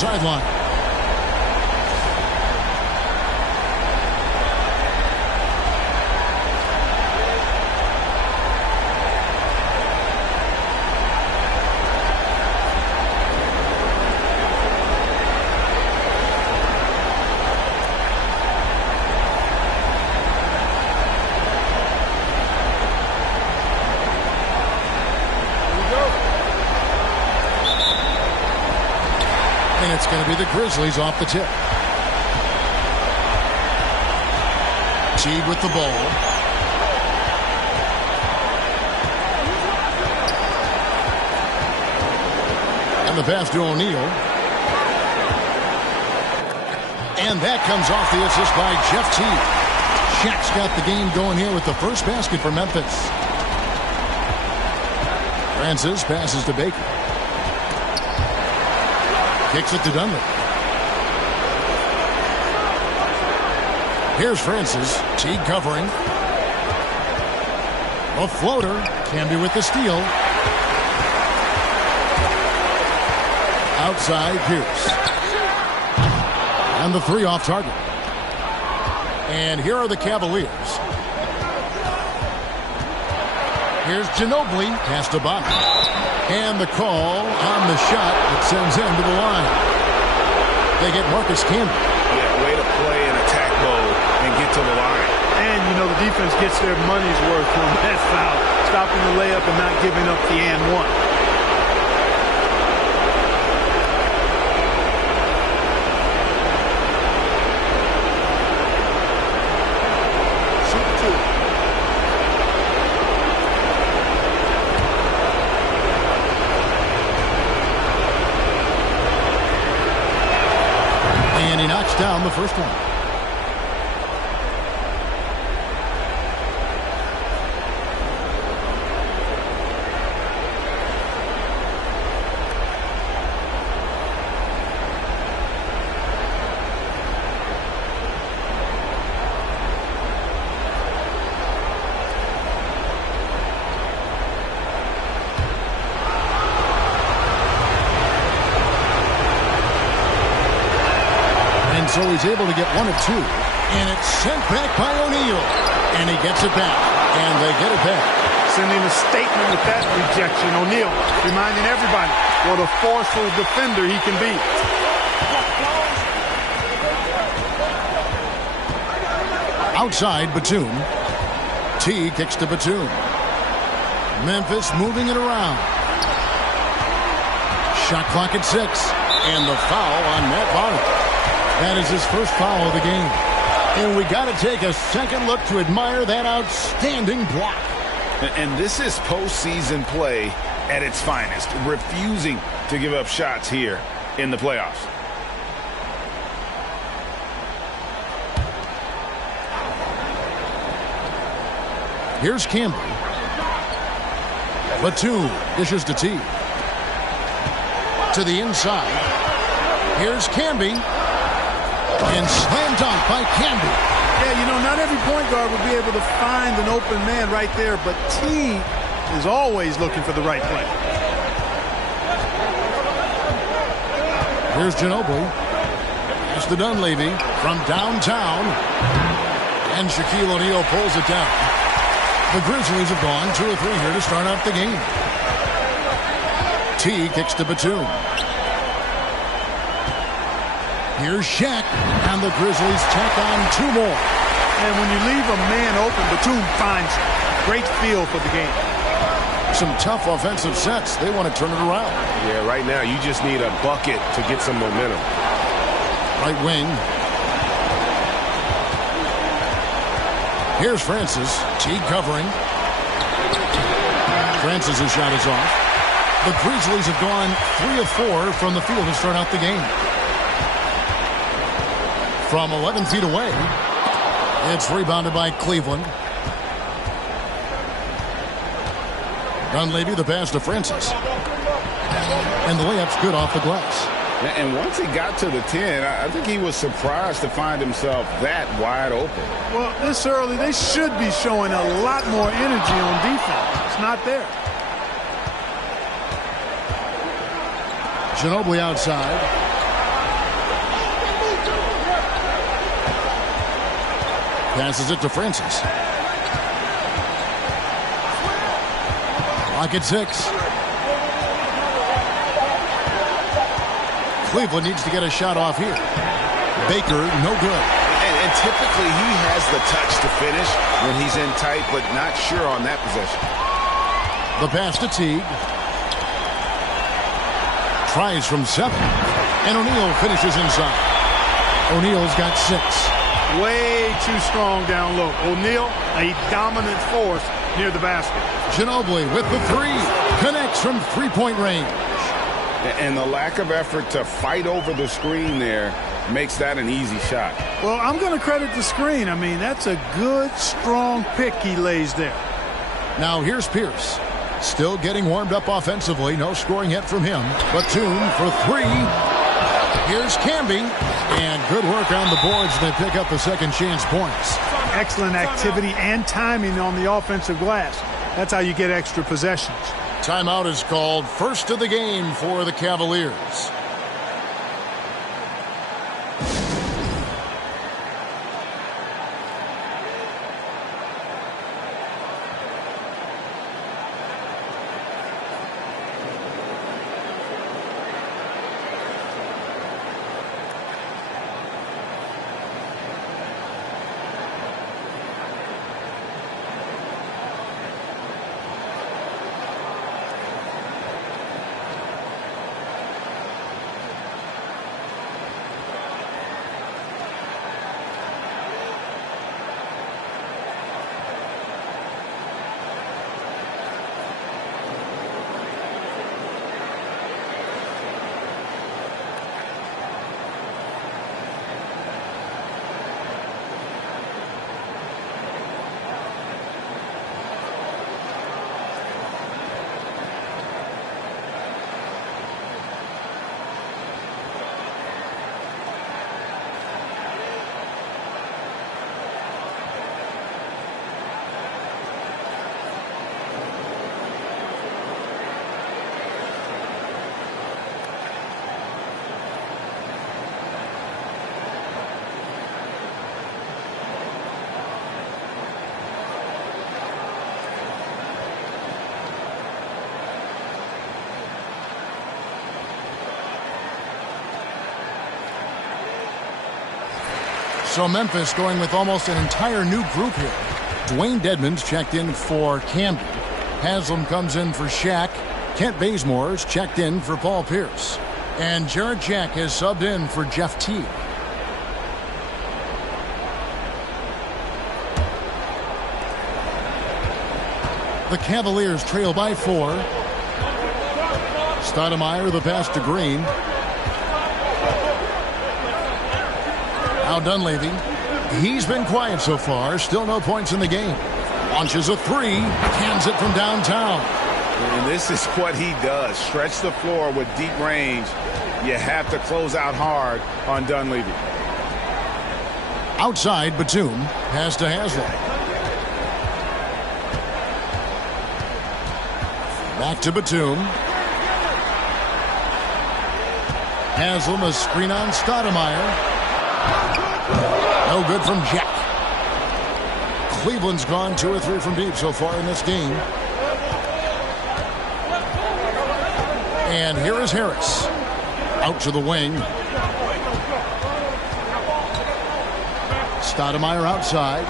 sideline. And it's going to be the Grizzlies off the tip. Teague with the ball. And the pass to O'Neal. And that comes off the assist by Jeff Teague. Shaq's got the game going here with the first basket for Memphis. Francis passes to Baker. Kicks it to Dunlap. Here's Francis. Teague covering. A floater. Camby with the steal. Outside Pierce. And the three off target. And here are the Cavaliers. Here's Ginobili. Pass to Bobby. And the call on the shot that sends him to the line. They get Marcus Camby. Yeah, way to play in attack mode and get to the line. And, you know, the defense gets their money's worth on that foul. Stopping the layup and not giving up the and one. And he knocks down the first one. So he's able to get one of two. And it's sent back by O'Neal. And he gets it back. And they get it back. Sending a statement with that rejection. O'Neal reminding everybody what a forceful defender he can be. Outside Batum. T kicks to Batum. Memphis moving it around. Shot clock at 6. And the foul on Matt Bonner. That is his first foul of the game. And we got to take a second look to admire that outstanding block. And this is postseason play at its finest, refusing to give up shots here in the playoffs. Here's Camby. Batum dishes to T. To the inside. Here's Camby. And slam dunk by Camby. Yeah, you know, not every point guard would be able to find an open man right there, but T is always looking for the right play. Here's Ginobili. It's the Dunleavy from downtown. And Shaquille O'Neal pulls it down. The Grizzlies have gone 2 or 3 here to start out the game. T kicks to Batum. Here's Shaq, and the Grizzlies tack on 2 more. And when you leave a man open, Batum finds great feel for the game. Some tough offensive sets. They want to turn it around. Yeah, right now you just need a bucket to get some momentum. Right wing. Here's Francis. Teague covering. Francis' shot is off. The Grizzlies have gone 3 of 4 from the field to start out the game. From 11 feet away, it's rebounded by Cleveland. Dunleavy, the pass to Francis. And the layup's good off the glass. And once he got to the 10, I think he was surprised to find himself that wide open. Well, this early, they should be showing a lot more energy on defense. It's not there. Ginobili outside. Passes it to Francis. Clock at 6. Cleveland needs to get a shot off here. Baker, no good. And typically he has the touch to finish when he's in tight, but not sure on that possession. The pass to Teague. Tries from 7. And O'Neal finishes inside. O'Neal's got 6. Way too strong down low. O'Neal, a dominant force near the basket. Ginobili with the 3. Connects from three-point range. And the lack of effort to fight over the screen there makes that an easy shot. Well, I'm going to credit the screen. I mean, that's a good, strong pick he lays there. Now here's Pierce. Still getting warmed up offensively. No scoring yet from him. Batum for 3. Here's Camby. And good work on the boards. They pick up the second chance points. Excellent activity and timing on the offensive glass. That's how you get extra possessions. Timeout is called. First of the game for the Cavaliers. So Memphis going with almost an entire new group here. Dwayne Dedmon's checked in for Camden. Haslam comes in for Shaq. Kent Bazemore's checked in for Paul Pierce. And Jarrett Jack has subbed in for Jeff Teague. The Cavaliers trail by 4. Stoudemire the pass to Green. Now Dunleavy. He's been quiet so far. Still no points in the game. Launches a 3. Cans it from downtown. And this is what he does. Stretch the floor with deep range. You have to close out hard on Dunleavy. Outside, Batum. Pass to Haslam. Back to Batum. Haslam, a screen on Stoudemire. No good from Jack. Cleveland's gone 2 or 3 from deep so far in this game. And here is Harris. Out to the wing. Stoudemire outside.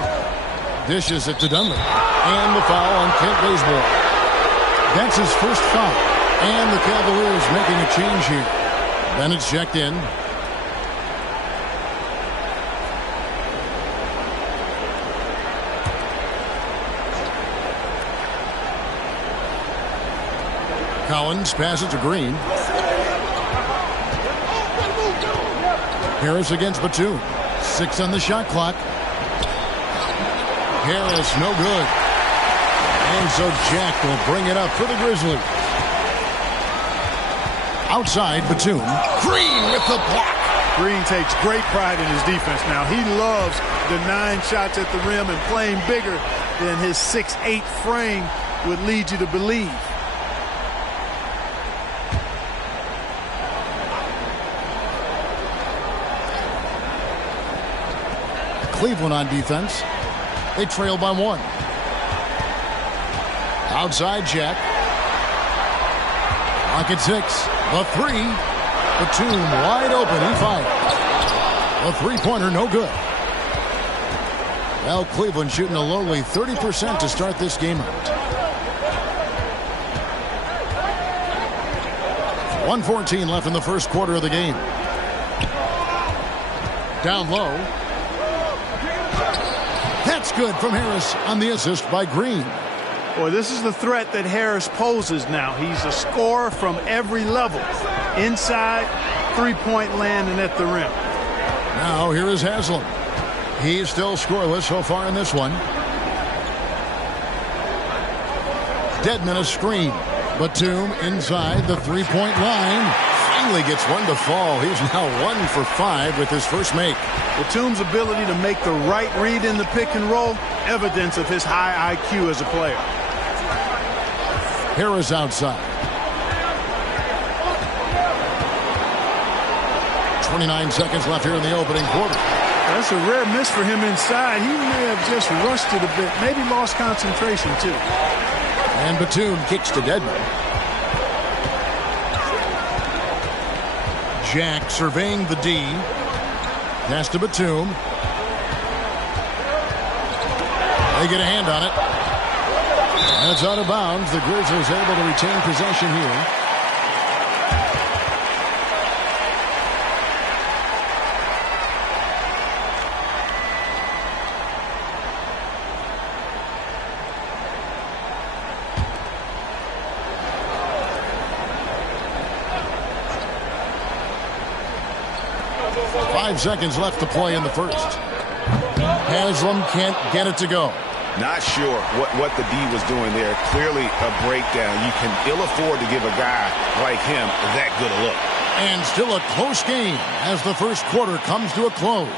Dishes it to Dunleavy. And the foul on Kent Bazemore. That's his first foul. And the Cavaliers making a change here. Bennett's checked in. Collins passes to Green. Harris against Batum. 6 on the shot clock. Harris, no good. And so Jack will bring it up for the Grizzlies. Outside, Batum. Green with the block. Green takes great pride in his defense now. He loves the 9 shots at the rim and playing bigger than his 6'8" frame would lead you to believe. Cleveland on defense. They trail by 1. Outside Jack. Clock at 6. The 3. Batum wide open. He fired. A three-pointer, no good. Well, Cleveland shooting a lowly 30% to start this game out. 1:14 left in the first quarter of the game. Down low. That's good from Harris on the assist by Green. Boy, this is the threat that Harris poses now. He's a scorer from every level. Inside, three-point land, and at the rim. Now here is Haslam. He's still scoreless so far in this one. Dedmon a screen. Batum inside the three-point line. Finally gets one to fall. He's now 1 for 5 with his first make. Batum's ability to make the right read in the pick and roll, evidence of his high IQ as a player. Harris outside. 29 seconds left here in the opening quarter. That's a rare miss for him inside. He may have just rushed it a bit, maybe lost concentration too. And Batum kicks to Dedmon. Jack surveying the D. Pass to Batum. They get a hand on it. That's out of bounds. The Grizzlies able to retain possession here. Seconds left to play in the first. Haslam can't get it to go. Not sure what the D was doing there. Clearly a breakdown. You can ill afford to give a guy like him that good a look. And still a close game as the first quarter comes to a close.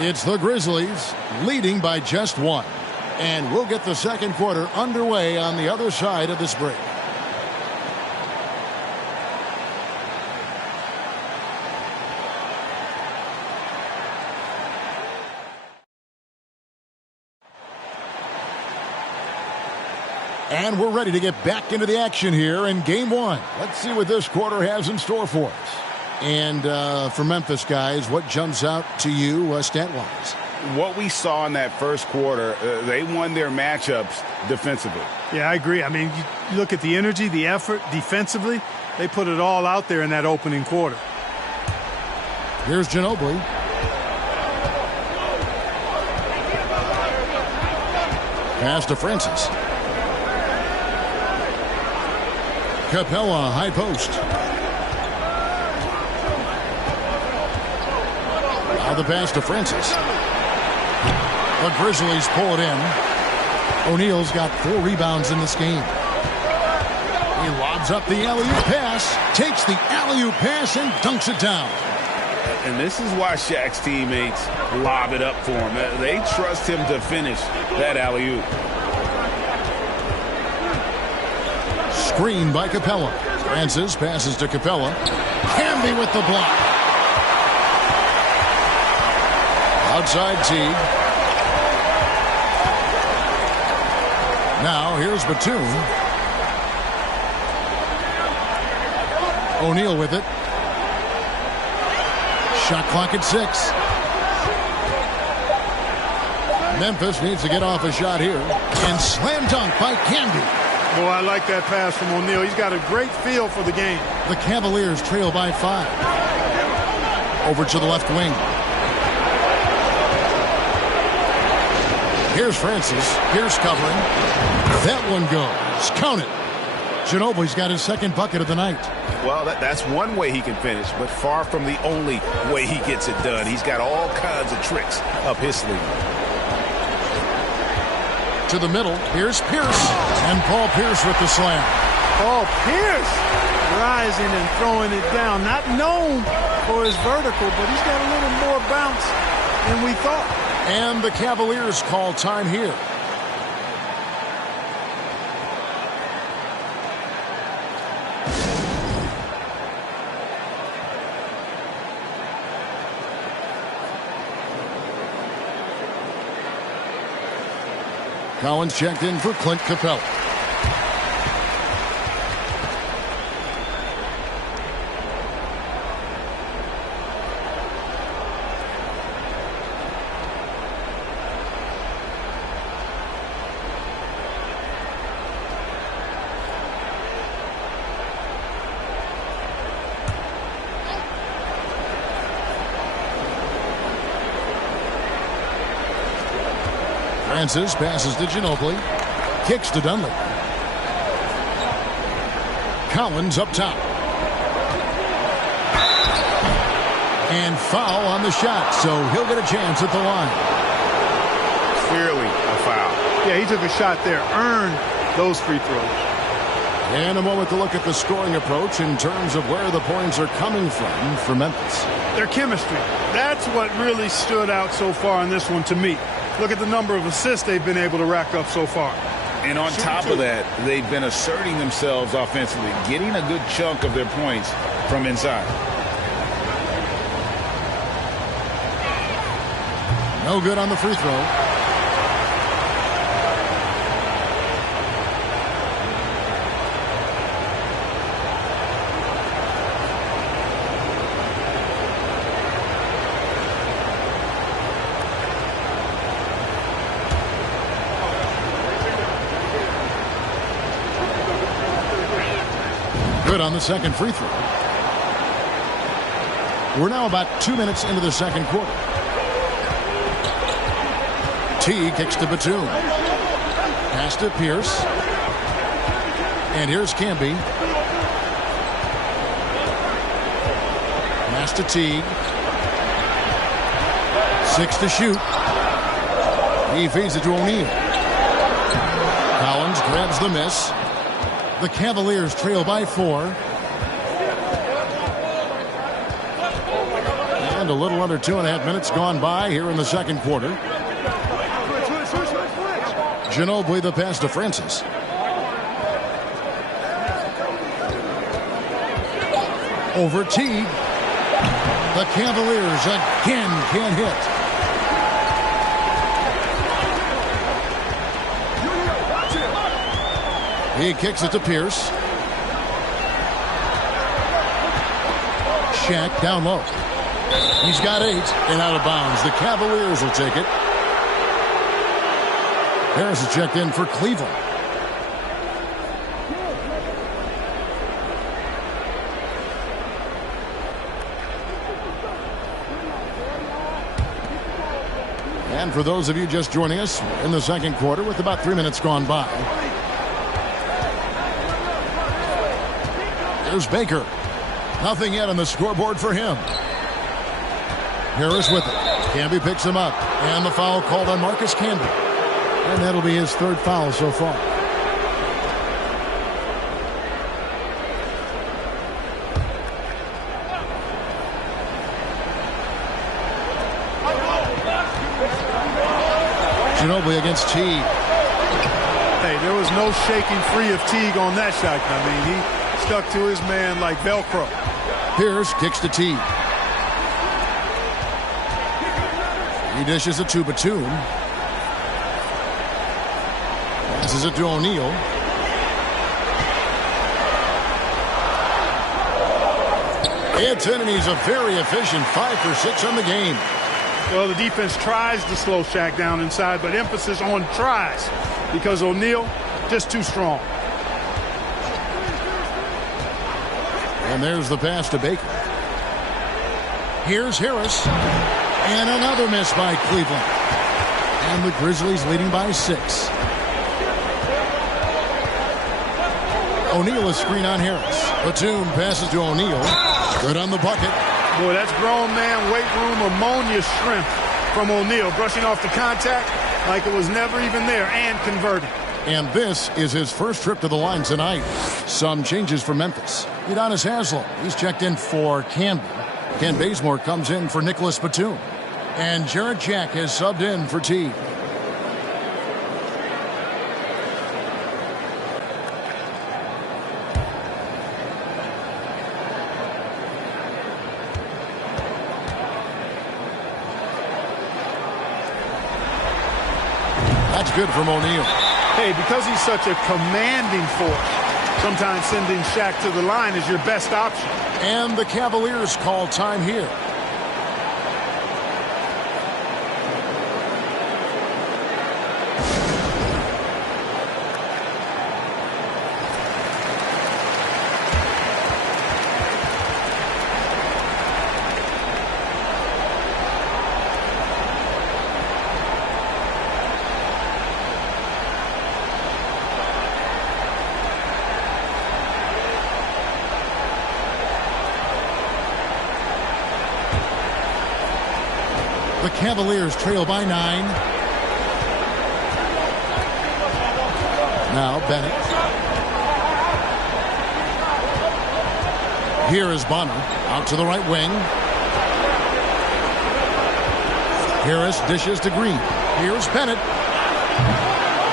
It's the Grizzlies leading by just 1. And we'll get the second quarter underway on the other side of this break. And we're ready to get back into the action here in Game 1. Let's see what this quarter has in store for us. And for Memphis, guys, what jumps out to you stat-wise? What we saw in that first quarter, they won their matchups defensively. Yeah, I agree. I mean, you look at the energy, the effort defensively. They put it all out there in that opening quarter. Here's Ginobili. Pass to Francis. Capella, high post. Now the pass to Francis. The Grizzlies pull it in. O'Neal's got 4 rebounds in this game. He lobs up the alley-oop pass, takes the alley-oop pass, and dunks it down. And this is why Shaq's teammates lob it up for him. They trust him to finish that alley-oop. Screen by Capella. Francis passes to Capella. Camby with the block. Outside Teague. Now here's Batum. O'Neal with it. Shot clock at 6. Memphis needs to get off a shot here. And slam dunk by Camby. Boy, I like that pass from O'Neal. He's got a great feel for the game. The Cavaliers trail by 5. Over to the left wing. Here's Francis. Pierce covering. That one goes. Count it. Ginobili's got his second bucket of the night. Well, that's one way he can finish, but far from the only way he gets it done. He's got all kinds of tricks up his sleeve. To the middle, here's Pierce. And Paul Pierce with the slam. Paul Pierce rising and throwing it down. Not known for his vertical, but he's got a little more bounce than we thought. And the Cavaliers call time here. Collins checked in for Clint Capella. Francis passes to Ginobili. Kicks to Dunley. Collins up top. And foul on the shot, so he'll get a chance at the line. Clearly a foul. Yeah, he took a shot there. Earned those free throws. And a moment to look at the scoring approach in terms of where the points are coming from for Memphis. Their chemistry. That's what really stood out so far in this one to me. Look at the number of assists they've been able to rack up so far. And on top of that, they've been asserting themselves offensively, getting a good chunk of their points from inside. No good on the free throw. Good on the second free throw. We're now about 2 minutes into the second quarter. T kicks to Batum. Pass to Pierce. And here's Camby. Pass to Teague. 6 to shoot. He feeds it to O'Neal. Collins grabs the miss. The Cavaliers trail by 4. And a little under 2.5 minutes gone by here in the second quarter. Ginobili the pass to Francis. Over Teague. The Cavaliers again can't hit. He kicks it to Pierce. Shaq down low. He's got 8 and out of bounds. The Cavaliers will take it. Harris is checked in for Cleveland. And for those of you just joining us in the second quarter with about 3 minutes gone by. There's Baker. Nothing yet on the scoreboard for him. Harris with it. Camby picks him up. And the foul called on Marcus Camby. And that'll be his 3rd foul so far. Ginobili against Teague. Hey, there was no shaking free of Teague on that shot. I mean, he stuck to his man like Velcro. Pierce kicks to Teague. He dishes it to Batum. Passes it to O'Neal. It's in, and he's a very efficient 5 for 6 on the game. Well, the defense tries to slow Shaq down inside, but emphasis on tries because O'Neal just too strong. And there's the pass to Baker. Here's Harris. And another miss by Cleveland. And the Grizzlies leading by 6. O'Neal is screen on Harris. Batum passes to O'Neal. Good on the bucket. Boy, that's grown man weight room ammonia strength from O'Neal. Brushing off the contact like it was never even there and converting. And this is his first trip to the line tonight. Some changes for Memphis. Udonis Haslem, he's checked in for Camby. Ken Bazemore comes in for Nicholas Batum. And Jarrett Jack has subbed in for Teague. That's good from O'Neal. Hey, because he's such a commanding force, sometimes sending Shaq to the line is your best option. And the Cavaliers call time here. The Cavaliers trail by 9. Now Bennett. Here is Bonner out to the right wing. Harris dishes to Green. Here's Bennett.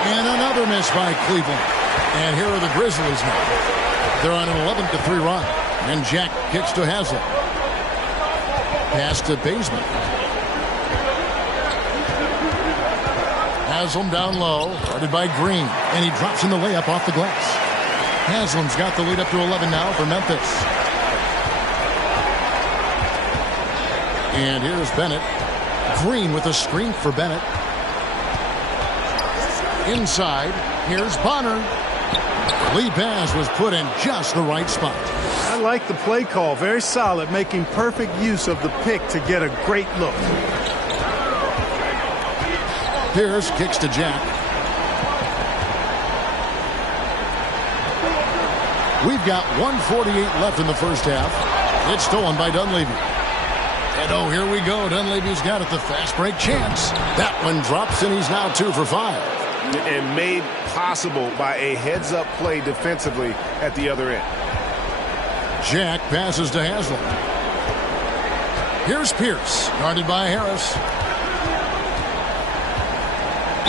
And another miss by Cleveland. And here are the Grizzlies now. They're on an 11-3 run. And Jack kicks to Haslem. Pass to Bazemore. Haslem down low, guarded by Green, and he drops in the layup off the glass. Haslem's got the lead up to 11 now for Memphis. And here's Bennett. Green with a screen for Bennett. Inside, here's Bonner. Lee pass was put in just the right spot. I like the play call. Very solid, making perfect use of the pick to get a great look. Pierce kicks to Jack. We've got 1:48 left in the first half. It's stolen by Dunleavy. And oh, here we go. Dunleavy's got it. The fast break chance. That one drops, and he's now 2 for 5. And made possible by a heads-up play defensively at the other end. Jack passes to Haslem. Here's Pierce, guarded by Harris.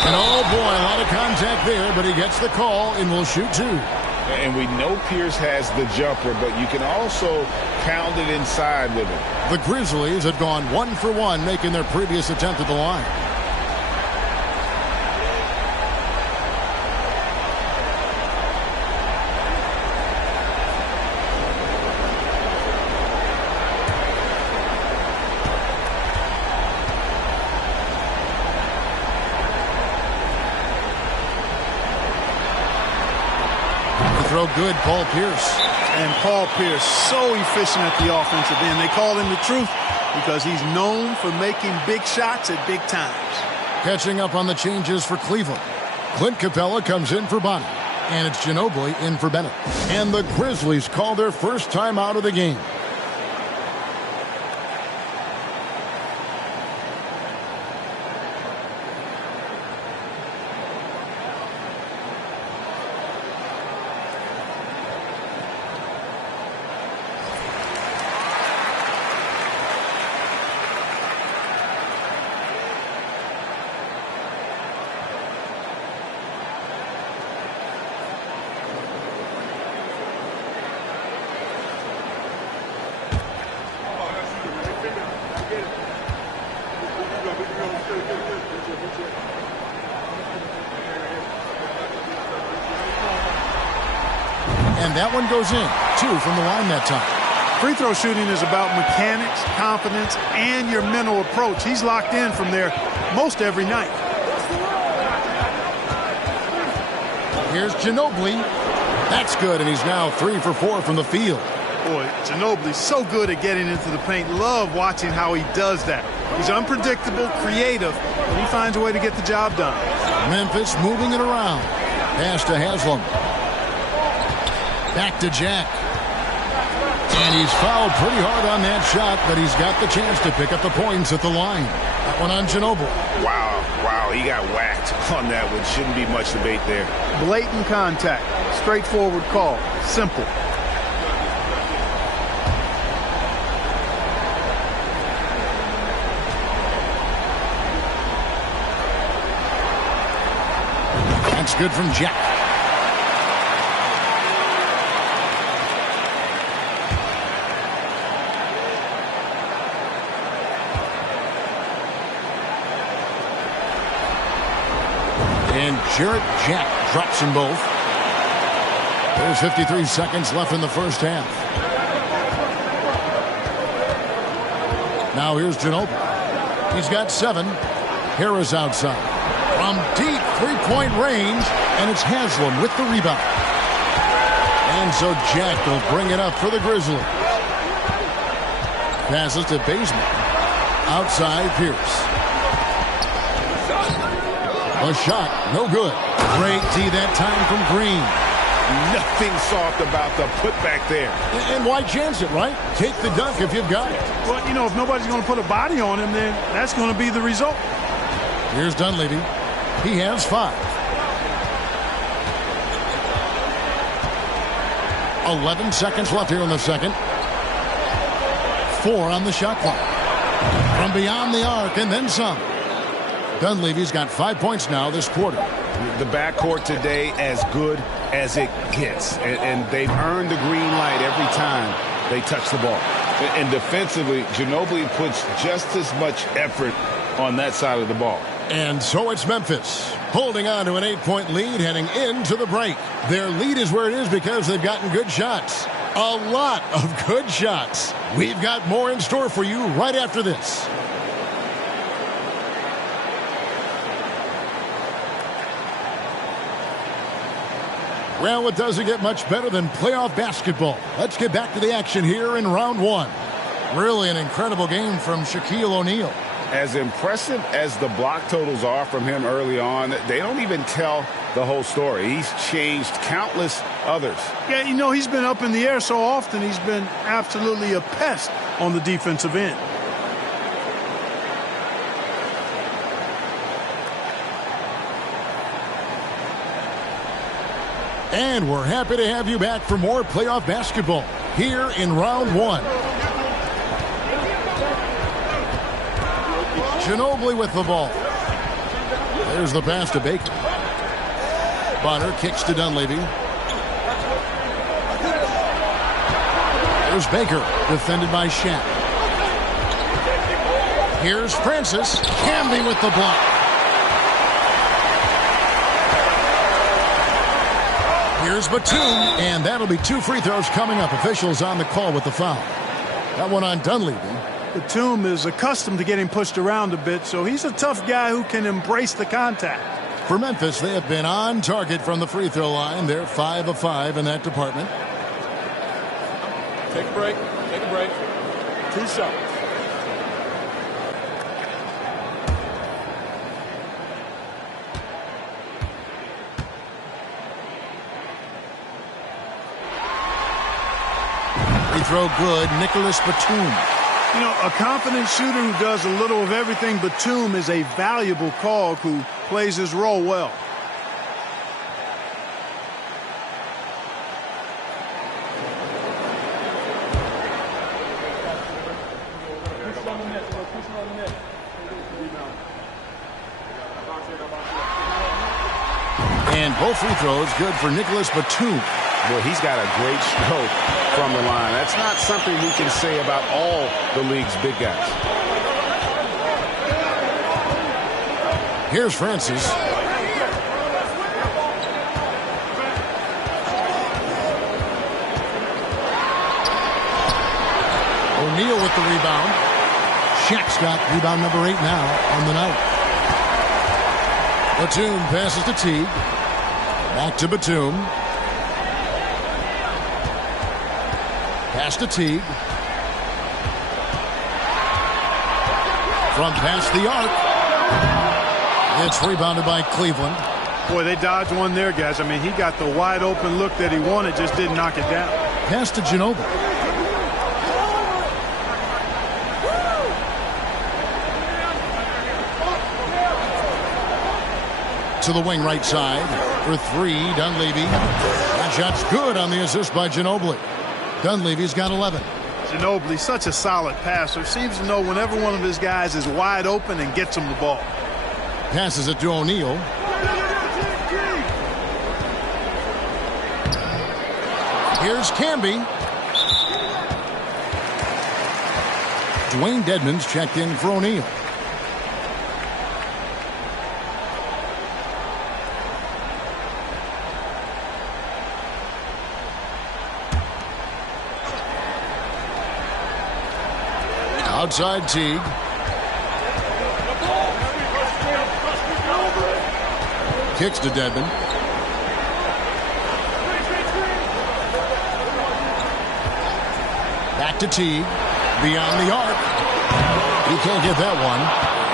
And oh boy, a lot of contact there, but he gets the call and will shoot 2. And we know Pierce has the jumper, but you can also pound it inside with it. The Grizzlies have gone 1 for 1, making their previous attempt at the line. Throw good, Paul Pierce. And Paul Pierce, so efficient at the offensive end. They call him the truth because he's known for making big shots at big times. Catching up on the changes for Cleveland. Clint Capella comes in for Bonner. And it's Ginobili in for Bennett. And the Grizzlies call their first time out of the game. And that one goes in. 2 from the line that time. Free throw shooting is about mechanics, confidence, and your mental approach. He's locked in from there most every night. Here's Ginobili. That's good, and he's now 3 for 4 from the field. Boy, Ginobili's so good at getting into the paint. Love watching how he does that. He's unpredictable, creative, and he finds a way to get the job done. Memphis moving it around. Pass to Haslem. Back to Jack. And he's fouled pretty hard on that shot, but he's got the chance to pick up the points at the line. That one on Ginobili. Wow, he got whacked on that one. Shouldn't be much debate there. Blatant contact. Straightforward call. Simple. That's good from Jack. And Jarrett Jack drops them both. There's 53 seconds left in the first half. Now here's Ginobili. He's got 7. Harris outside. From deep three-point range, and it's Haslam with the rebound. And so Jack will bring it up for the Grizzlies. Passes to Bazemore. Outside Pierce. A shot, no good. Great D that time from Green. Nothing soft about the putback there. And why chance it, right? Take the dunk if you've got it. Well, you know, if nobody's going to put a body on him, then that's going to be the result. Here's Dunleavy. He has 5. 11 seconds left here in the second. 4 on the shot clock. From beyond the arc and then some. Dunleavy's got 5 points now this quarter. The backcourt today as good as it gets. And they've earned the green light every time they touch the ball. And defensively, Ginobili puts just as much effort on that side of the ball. And so it's Memphis holding on to an 8-point lead heading into the break. Their lead is where it is because they've gotten good shots. A lot of good shots. We've got more in store for you right after this. Well, it doesn't get much better than playoff basketball. Let's get back to the action here in round 1. Really an incredible game from Shaquille O'Neal. As impressive as the block totals are from him early on, they don't even tell the whole story. He's changed countless others. Yeah, you know, he's been up in the air so often, he's been absolutely a pest on the defensive end. And we're happy to have you back for more playoff basketball here in round 1. Ginobili with the ball. There's the pass to Baker. Bonner kicks to Dunleavy. There's Baker, defended by Shaq. Here's Francis. Camby with the block. Here's Batum, and that'll be 2 free throws coming up. Officials on the call with the foul. That one on Dunleavy. Batum is accustomed to getting pushed around a bit, so he's a tough guy who can embrace the contact. For Memphis, they have been on target from the free throw line. They're 5 of 5 in that department. Take a break. Take a break. 2 shots. Free throw good. Nicholas Batum. You know, a confident shooter who does a little of everything. Batum is a valuable cog who plays his role well. And both free throws good for Nicholas Batum. Well, he's got a great stroke from the line. That's not something we can say about all the league's big guys. Here's Francis. O'Neal with the rebound. Shaq's got rebound number 8 now on the night. Batum passes to Teague. Back to Batum. Pass to Teague. From past the arc. It's rebounded by Cleveland. Boy, they dodged one there, guys. I mean, he got the wide open look that he wanted, just didn't knock it down. Pass to Ginobili. To the wing right side for 3, Dunleavy. That shot's good on the assist by Ginobili. Dunleavy's got 11. Ginobili, such a solid passer. Seems to know whenever one of his guys is wide open and gets him the ball. Passes it to O'Neal. Here's Camby. Dwayne Dedmon's checked in for O'Neal. Outside Teague. Kicks to Dedmon. Back to Teague. Beyond the arc. He can't get that one.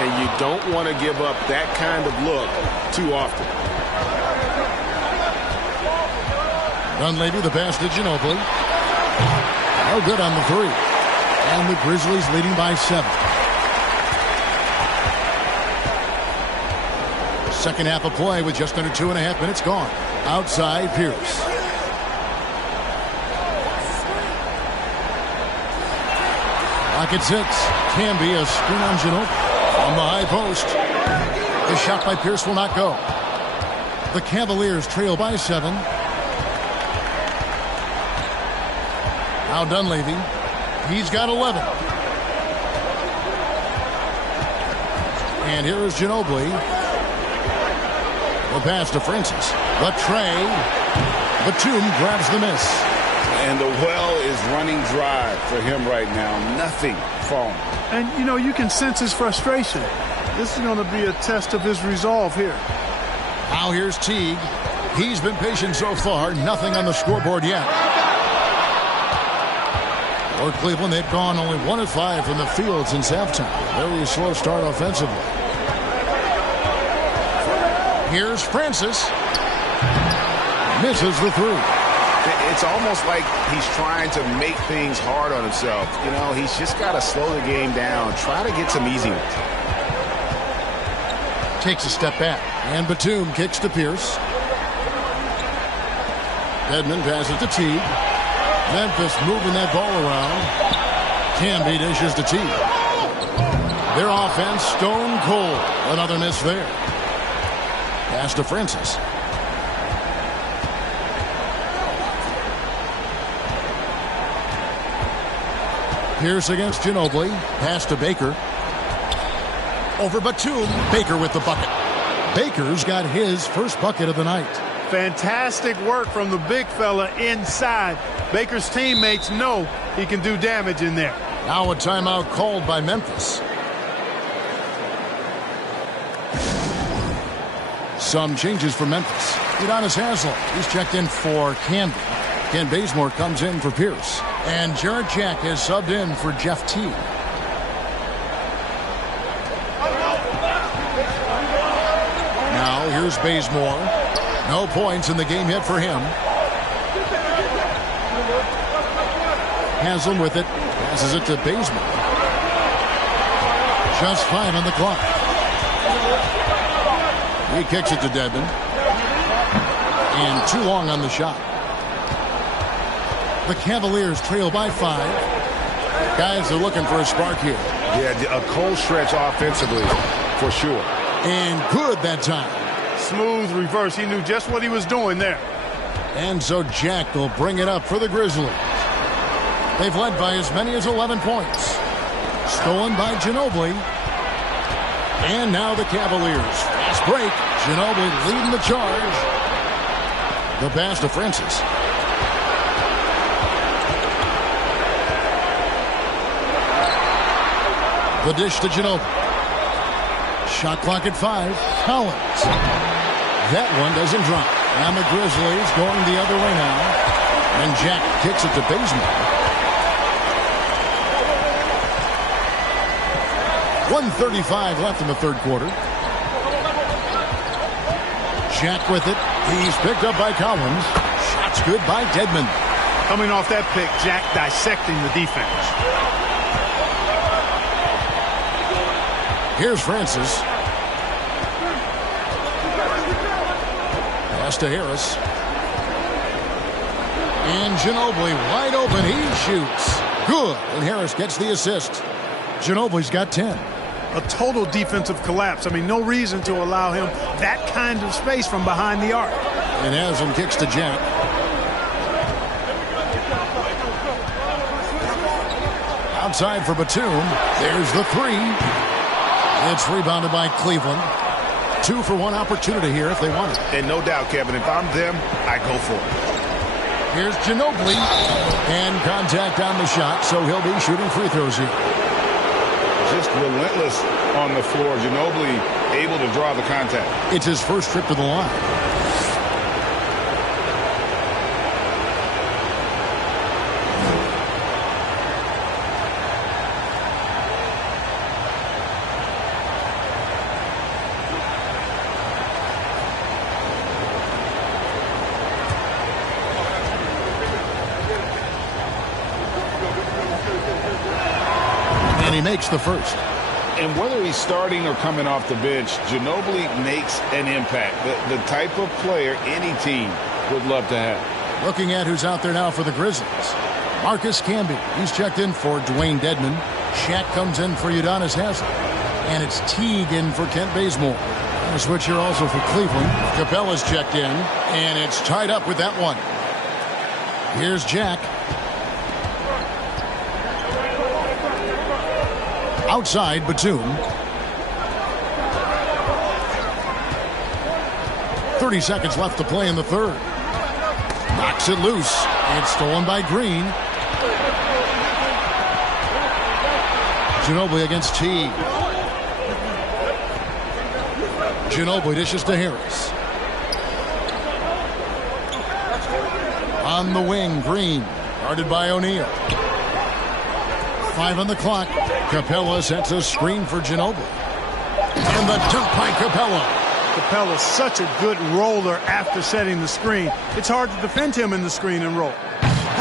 And you don't want to give up that kind of look too often. Dunleavy, the pass to Ginobili. No good on the three. And the Grizzlies leading by 7. Second half of play with just under 2.5 minutes gone. Outside Pierce. Rocket 6. Can be a screen on Ginobili. On the high post. The shot by Pierce will not go. The Cavaliers trail by 7. Now Dunleavy. He's got 11. And here is Ginobili. The pass to Francis. The tray. Batum grabs the miss. And the well is running dry for him right now. Nothing falling. And, you know, you can sense his frustration. This is going to be a test of his resolve here. Now here's Teague. He's been patient so far. Nothing on the scoreboard yet. For Cleveland, they've gone only 1 of 5 from the field since halftime. Very slow start offensively. Here's Francis. Misses the three. It's almost like he's trying to make things hard on himself. You know, he's just got to slow the game down. Try to get some easy ones. Takes a step back. And Batum kicks to Pierce. Dedmon passes to Teague. Memphis moving that ball around. Camby dishes to Teague. Their offense stone cold. Another miss there. Pass to Francis. Pierce against Ginobili. Pass to Baker. Over Batum. Baker with the bucket. Baker's got his first bucket of the night. Fantastic work from the big fella inside. Baker's teammates know he can do damage in there. Now a timeout called by Memphis. Some changes for Memphis. Udonis Haslem. He's checked in for Camby. Ken Bazemore comes in for Pierce. And Jarrett Jack has subbed in for Jeff Teague. Now here's Bazemore. No points in the game yet for him. Haslem with it. Passes it to Bazemore. Just 5 on the clock. He kicks it to Dedmon. And too long on the shot. The Cavaliers trail by 5. Guys are looking for a spark here. Yeah, a cold stretch offensively for sure. And good that time. Smooth reverse. He knew just what he was doing there. And so Jack will bring it up for the Grizzlies. They've led by as many as 11 points. Stolen by Ginobili. And now the Cavaliers. Fast break. Ginobili leading the charge. The pass to Francis. The dish to Ginobili. Shot clock at 5. Collins. That one doesn't drop. And the Grizzlies going the other way now. And Jack kicks it to Bazemore. 1:35 left in the third quarter. Jack with it. He's picked up by Collins. Shots good by Dedmon. Coming off that pick, Jack dissecting the defense. Here's Francis. Pass to Harris. And Ginobili wide open. He shoots. Good. And Harris gets the assist. Ginobili's got 10. A total defensive collapse. I mean, no reason to allow him that kind of space from behind the arc. And Haslem kicks to Jack. Outside for Batum. There's the three. It's rebounded by Cleveland. 2 for 1 opportunity here if they want it. And no doubt, Kevin, if I'm them, I go for it. Here's Ginobili. And contact on the shot, so he'll be shooting free throws here. just relentless on the floor. Ginobili able to draw the contact. It's his first trip to the line. And he makes the first. And whether he's starting or coming off the bench, Ginobili makes an impact. The type of player any team would love to have. Looking at who's out there now for the Grizzlies. Marcus Camby. He's checked in for Dwayne Dedmon. Shaq comes in for Udonis Haslem. And it's Teague in for Kent Bazemore. A switch here also for Cleveland. Capella's checked in. And it's tied up with that one. Here's Jack. Outside Batum. 30 seconds left to play in the third. Knocks it loose. It's stolen by Green. Ginobili against Teague. Ginobili dishes to Harris. On the wing, Green. Guarded by O'Neal. 5 on the clock. Capella sets a screen for Ginobili. And the dunk by Capella. Capella's such a good roller after setting the screen. It's hard to defend him in the screen and roll.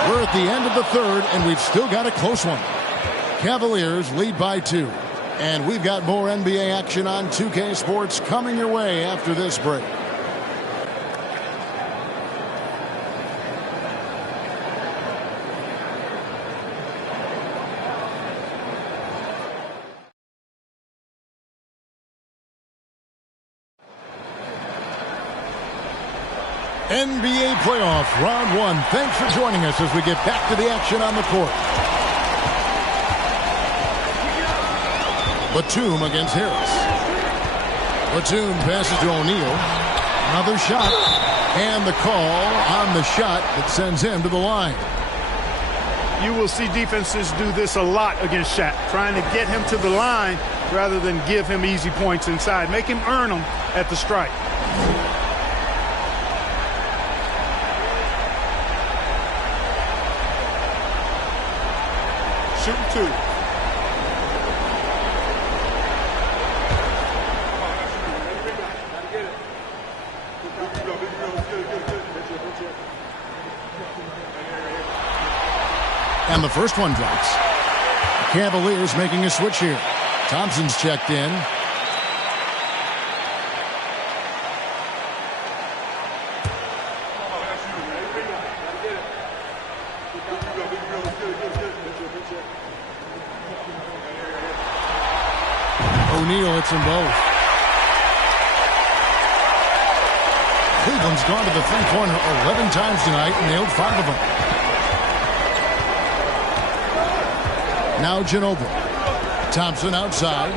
We're at the end of the third, and we've still got a close one. Cavaliers lead by 2. And we've got more NBA action on 2K Sports coming your way after this break. NBA playoff round 1. Thanks for joining us as we get back to the action on the court. Batum against Harris. Batum passes to O'Neal. Another shot. And the call on the shot that sends him to the line. You will see defenses do this a lot against Shaq, trying to get him to the line rather than give him easy points inside. Make him earn them at the strike. Shooting 2. And the first one drops. Cavaliers making a switch here. Thompson's checked in. O'Neal hits them both. Cleveland's gone to the three-pointer 11 times tonight and nailed 5 of them. Now Ginobili. Thompson outside.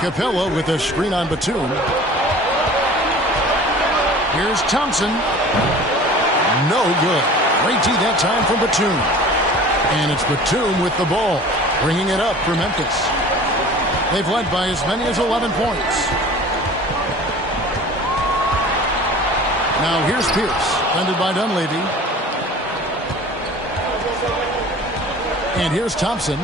Capella with a screen on Batum. Here's Thompson. No good. Great D that time from Batum. And it's Batum with the ball, bringing it up for Memphis. They've led by as many as 11 points. Now here's Pierce, defended by Dunleavy. And here's Thompson.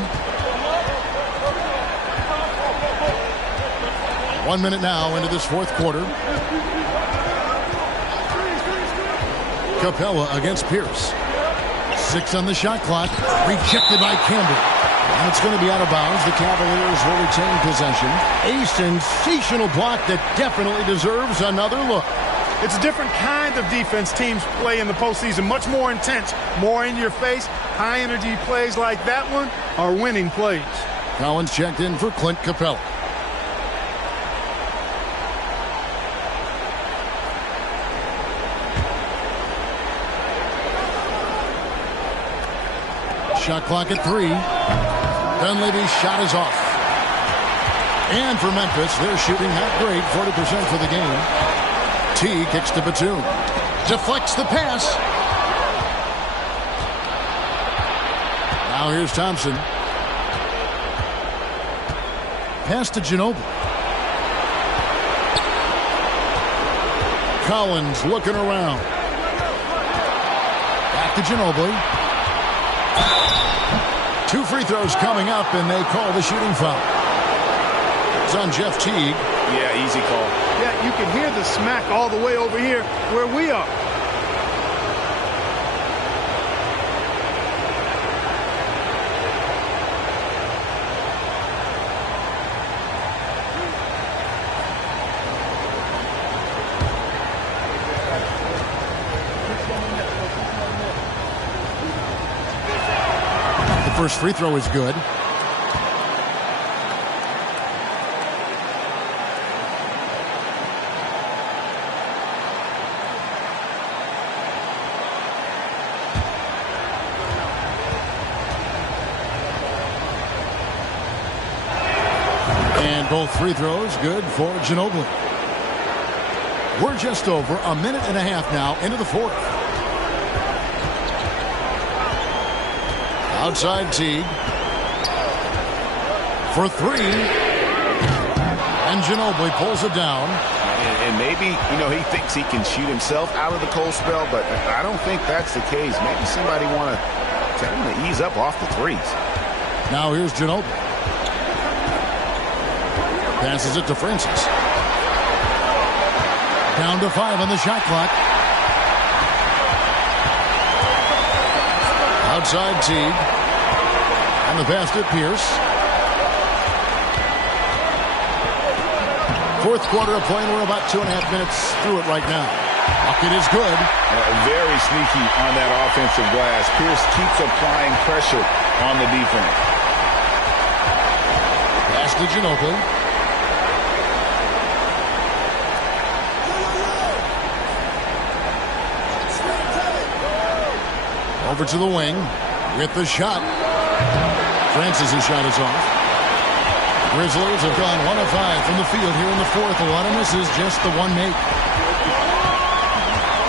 1 minute now into this fourth quarter. Capella against Pierce. 6 on the shot clock. Rejected by Campbell. And it's going to be out of bounds. The Cavaliers will retain possession. A sensational block that definitely deserves another look. It's a different kind of defense teams play in the postseason. Much more intense, more in your face. High energy plays like that one are winning plays. Collins checked in for Clint Capella. Shot clock at 3. Dunleavy's shot is off. And for Memphis, they're shooting not great, 40% for the game. T kicks to Batum. Deflects the pass. Now here's Thompson. Pass to Ginobili. Collins looking around. Back to Ginobili. 2 free throws coming up, and they call the shooting foul. It's on Jeff Teague. Yeah, easy call. Yeah, you can hear the smack all the way over here where we are. First free throw is good. And both free throws good for Ginobili. We're just over a minute and a half now into the fourth. Outside Teague for 3, and Ginobili pulls it down. And maybe, he thinks he can shoot himself out of the cold spell, but I don't think that's the case. Maybe somebody want to tell him to ease up off the threes. Now here's Ginobili. Passes it to Francis. Down to 5 on the shot clock. Outside Teague. And the pass to Pierce. Fourth quarter of play, and we're about 2.5 minutes through it right now. Bucket is good. Very sneaky on that offensive glass. Pierce keeps applying pressure on the defense. Pass to Ginobili. Over to the wing with the shot. Francis' shot is off. Grizzlies have gone 1 of 5 from the field here in the fourth. A lot of misses, just the one make.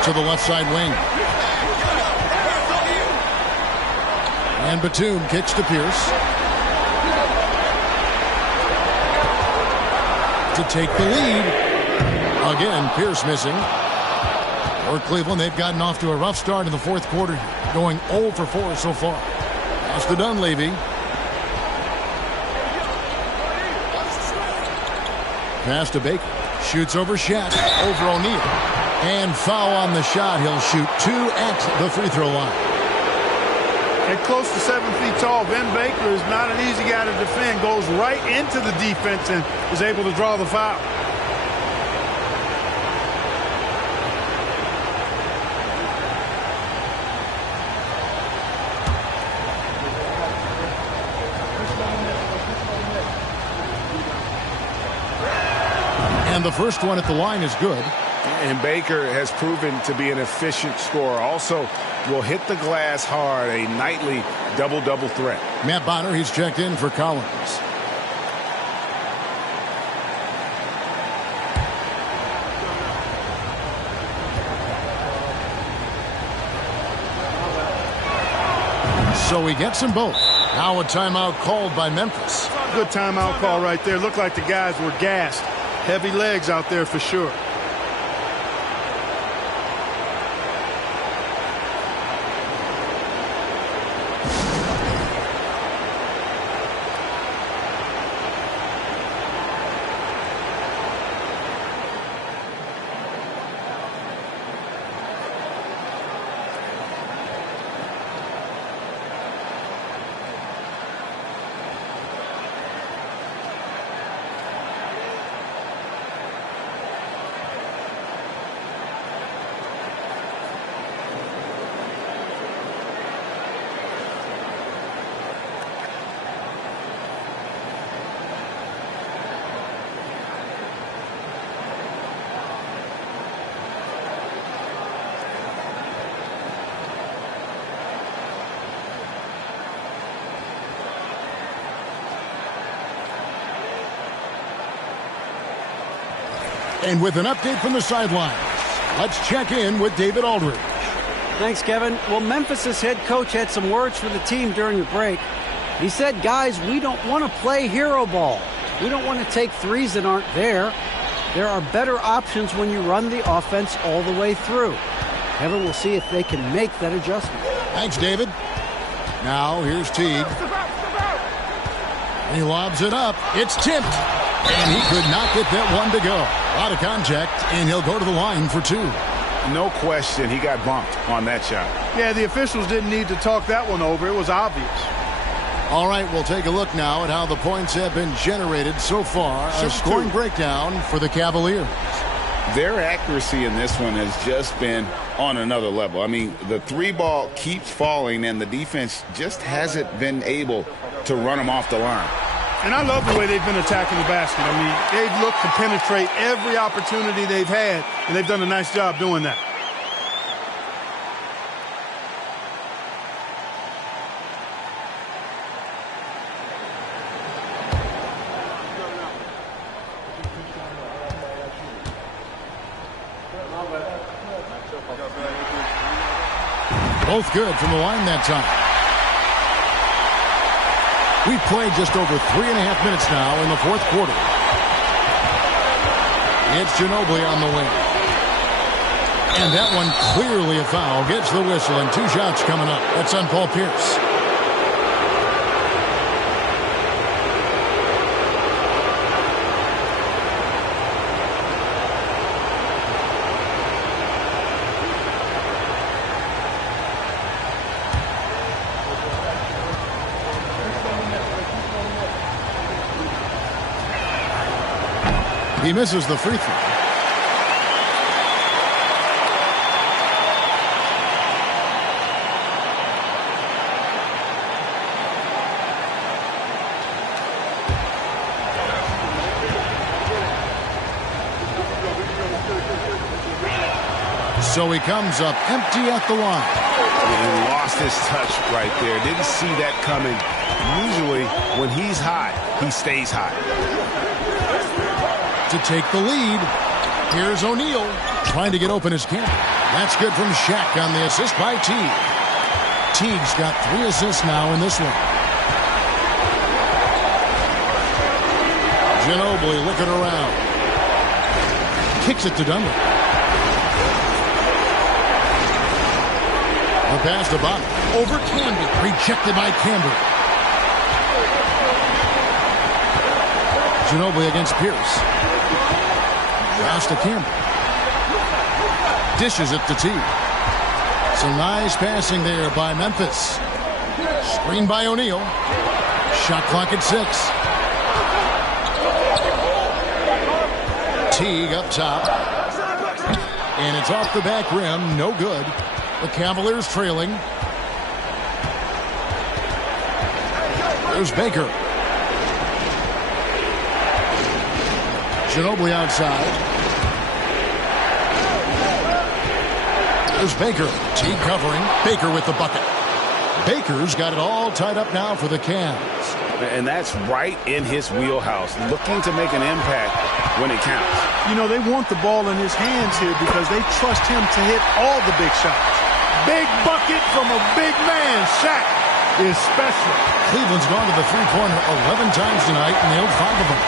To the left side wing. And Batum kicks to Pierce. To take the lead. Again, Pierce missing. For Cleveland, they've gotten off to a rough start in the fourth quarter, going 0 for 4 so far. Pass to Dunleavy. Pass to Baker. Shoots over Shat. Over O'Neal. And foul on the shot. He'll shoot 2 at the free throw line. And close to 7 feet tall, Ben Baker is not an easy guy to defend. Goes right into the defense and is able to draw the foul. And the first one at the line is good. And Baker has proven to be an efficient scorer. Also will hit the glass hard, a nightly double-double threat. Matt Bonner, he's checked in for Collins. So he gets them both. Now a timeout called by Memphis. Good timeout call right there. Looked like the guys were gassed. Heavy legs out there for sure. And with an update from the sidelines, let's check in with David Aldridge. Thanks, Kevin. Well, Memphis' head coach had some words for the team during the break. He said, guys, we don't want to play hero ball. We don't want to take threes that aren't there. There are better options when you run the offense all the way through. Kevin will see if they can make that adjustment. Thanks, David. Now, here's Teague. He lobs it up. It's tipped. And he could not get that one to go. A lot of contact, and he'll go to the line for two. No question, he got bumped on that shot. Yeah, the officials didn't need to talk that one over. It was obvious. All right, we'll take a look now at how the points have been generated so far. A scoring breakdown for the Cavaliers. Their accuracy in this one has just been on another level. I mean, the three ball keeps falling, and the defense just hasn't been able to run them off the line. And I love the way they've been attacking the basket. I mean, they've looked to penetrate every opportunity they've had, and they've done a nice job doing that. Both good from the line that time. We've played just over 3.5 minutes now in the fourth quarter. It's Ginobili on the wing. And that one clearly a foul. Gets the whistle, and 2 shots coming up. That's on Paul Pierce. He misses the free throw. So he comes up empty at the line. He lost his touch right there. Didn't see that coming. Usually, when he's hot, he stays hot. To take the lead, here's O'Neal trying to get open his camp. That's good from Shaq on the assist by Teague. Teague's got 3 assists now in this one. Ginobili looking around. Kicks it to Dunlap. The pass to Bobby. Over Camby. Rejected by Camby. Ginobili against Pierce. Pass to Campbell. Dishes it to Teague. Some nice passing there by Memphis. Screen by O'Neal. Shot clock at 6. Teague up top. And it's off the back rim. No good. The Cavaliers trailing. There's Baker. Ginobili outside. There's Baker. Teague covering. Baker with the bucket. Baker's got it all tied up now for the Cavs. And that's right in his wheelhouse. Looking to make an impact when it counts. You know, they want the ball in his hands here because they trust him to hit all the big shots. Big bucket from a big man. Shaq is special. Cleveland's gone to the three-pointer 11 times tonight and nailed 5 of them.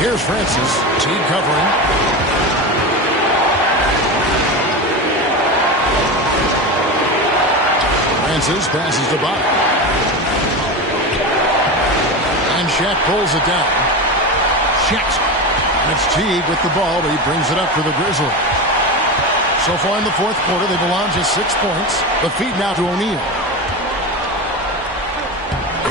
Here's Francis. Teague covering. Francis passes to Bobby. And Shaq pulls it down. Shaq. That's Teague with the ball, but he brings it up for the Grizzlies. So far in the fourth quarter, they belong just 6 points. The feed now to O'Neal.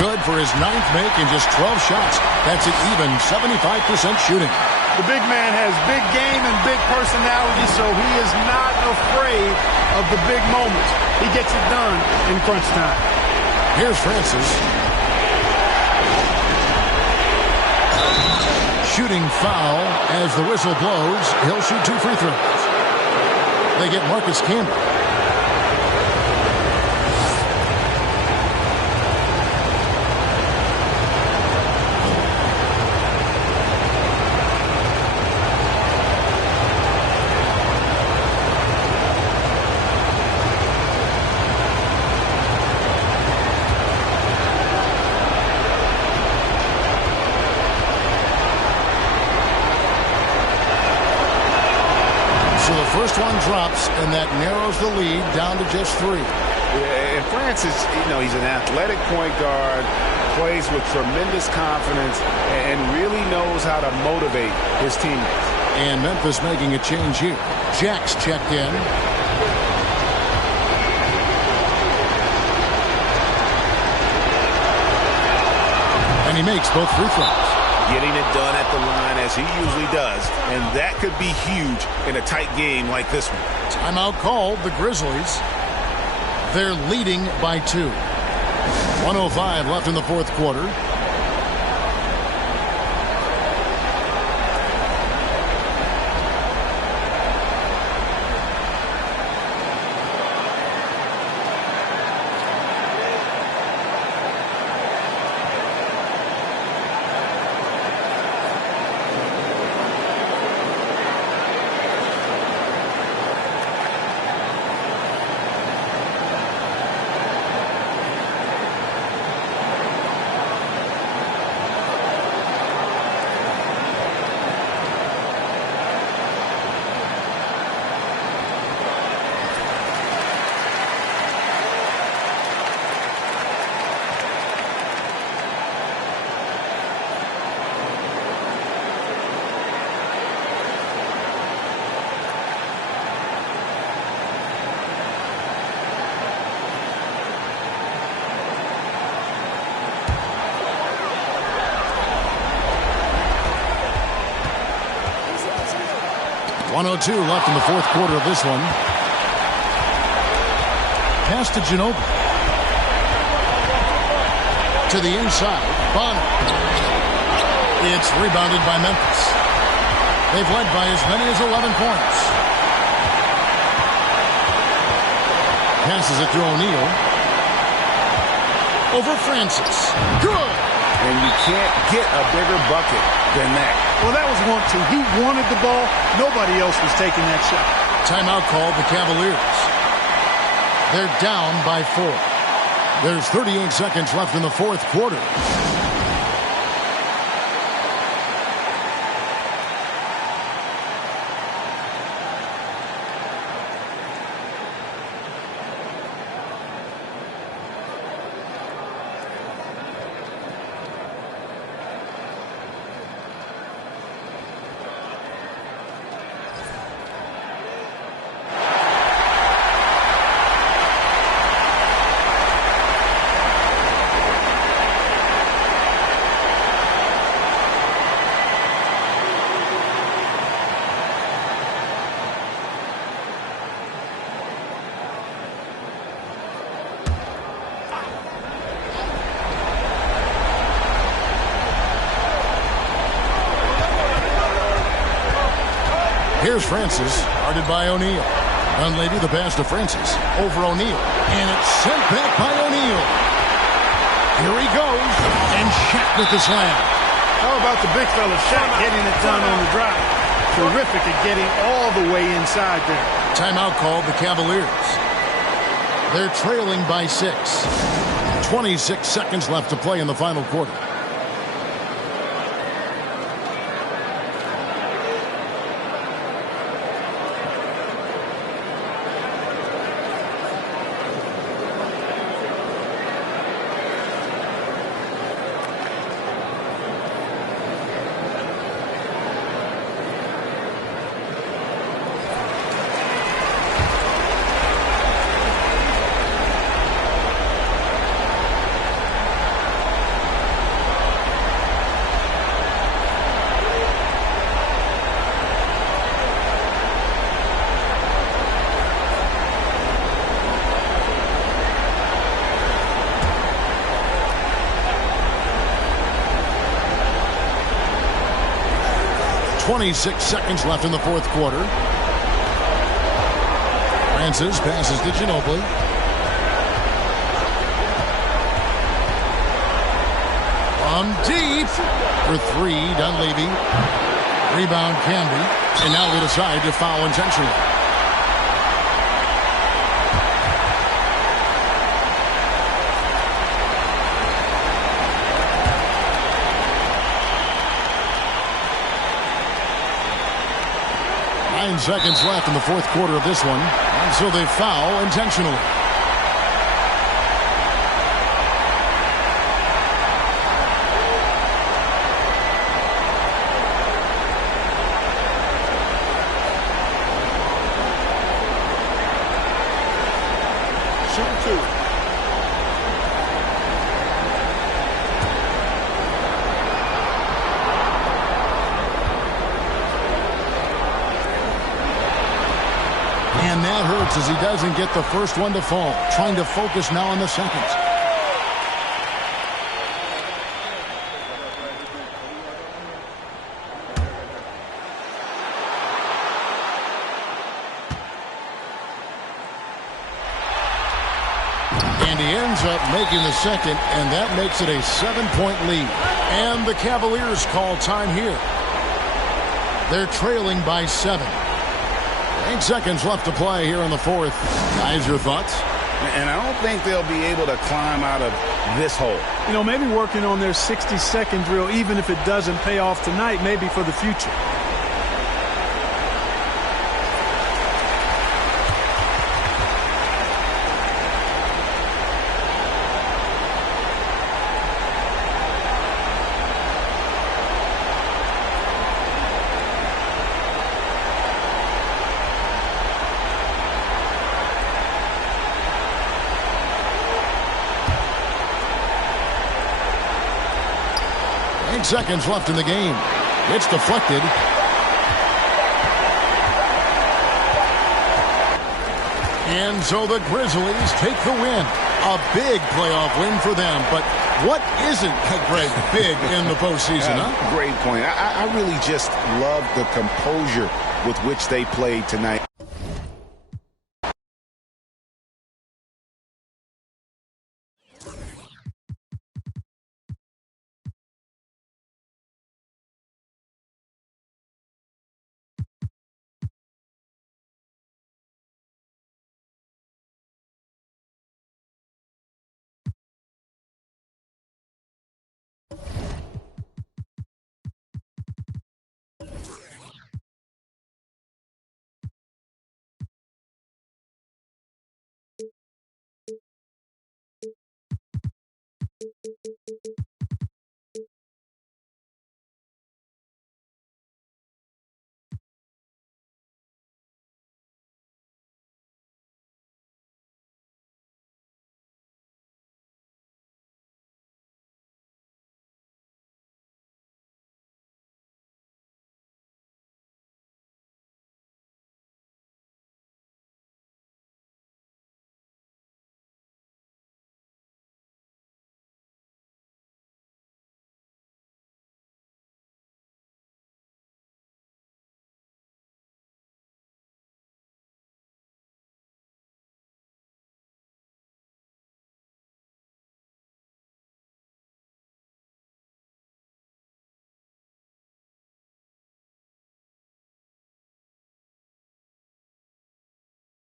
Good for his 9th make in just 12 shots. That's an even 75% shooting. The big man has big game and big personality, so he is not afraid of the big moments. He gets it done in crunch time. Here's Francis. Shooting foul as the whistle blows. He'll shoot 2 free throws. They get Marcus Camby. first one drops, and that narrows the lead down to just 3. And Francis, he's an athletic point guard, plays with tremendous confidence, and really knows how to motivate his teammates. And Memphis making a change here. Jack's checked in. And he makes both free throws. Getting it done at the line as he usually does, and that could be huge in a tight game like this one. Timeout called, the Grizzlies. They're leading by 2. 1:05 left in the fourth quarter. .102 left in the fourth quarter of this one. Pass to Ginobili. To the inside. Bonner. It's rebounded by Memphis. They've led by as many as 11 points. Passes it to O'Neal. Over Francis. Good! And you can't get a bigger bucket than that. Well, that was 1-2. He wanted the ball. Nobody else was taking that shot. Timeout called the Cavaliers. They're down by 4. There's 38 seconds left in the fourth quarter. Here's Francis, guarded by O'Neal. Dunleavy, the pass to Francis. Over O'Neal. And it's sent back by O'Neal. Here he goes. And Shaq with the slam. How about the big fella Shaq getting it done on the drive? Terrific at getting all the way inside there. Timeout called the Cavaliers. They're trailing by 6. 26 seconds left to play in the final quarter. .26 seconds left in the fourth quarter. Francis passes to Ginobili. From deep for 3, Dunleavy. Rebound Camby. And now they decide to foul intentionally. 9 seconds left in the fourth quarter of this one. And so they foul intentionally. And that hurts as he doesn't get the first one to fall. Trying to focus now on the seconds. And he ends up making the second, and that makes it a 7-point lead. And the Cavaliers call time here. They're trailing by 7. 8 seconds left to play here in the fourth. Guys, your thoughts? And I don't think they'll be able to climb out of this hole. You know, maybe working on their 60-second drill, even if it doesn't pay off tonight, maybe for the future. Seconds left in the game. It's deflected. And so the Grizzlies take the win. A big playoff win for them. But what isn't, Greg, big in the postseason, huh? Great point. I really just love the composure with which they played tonight.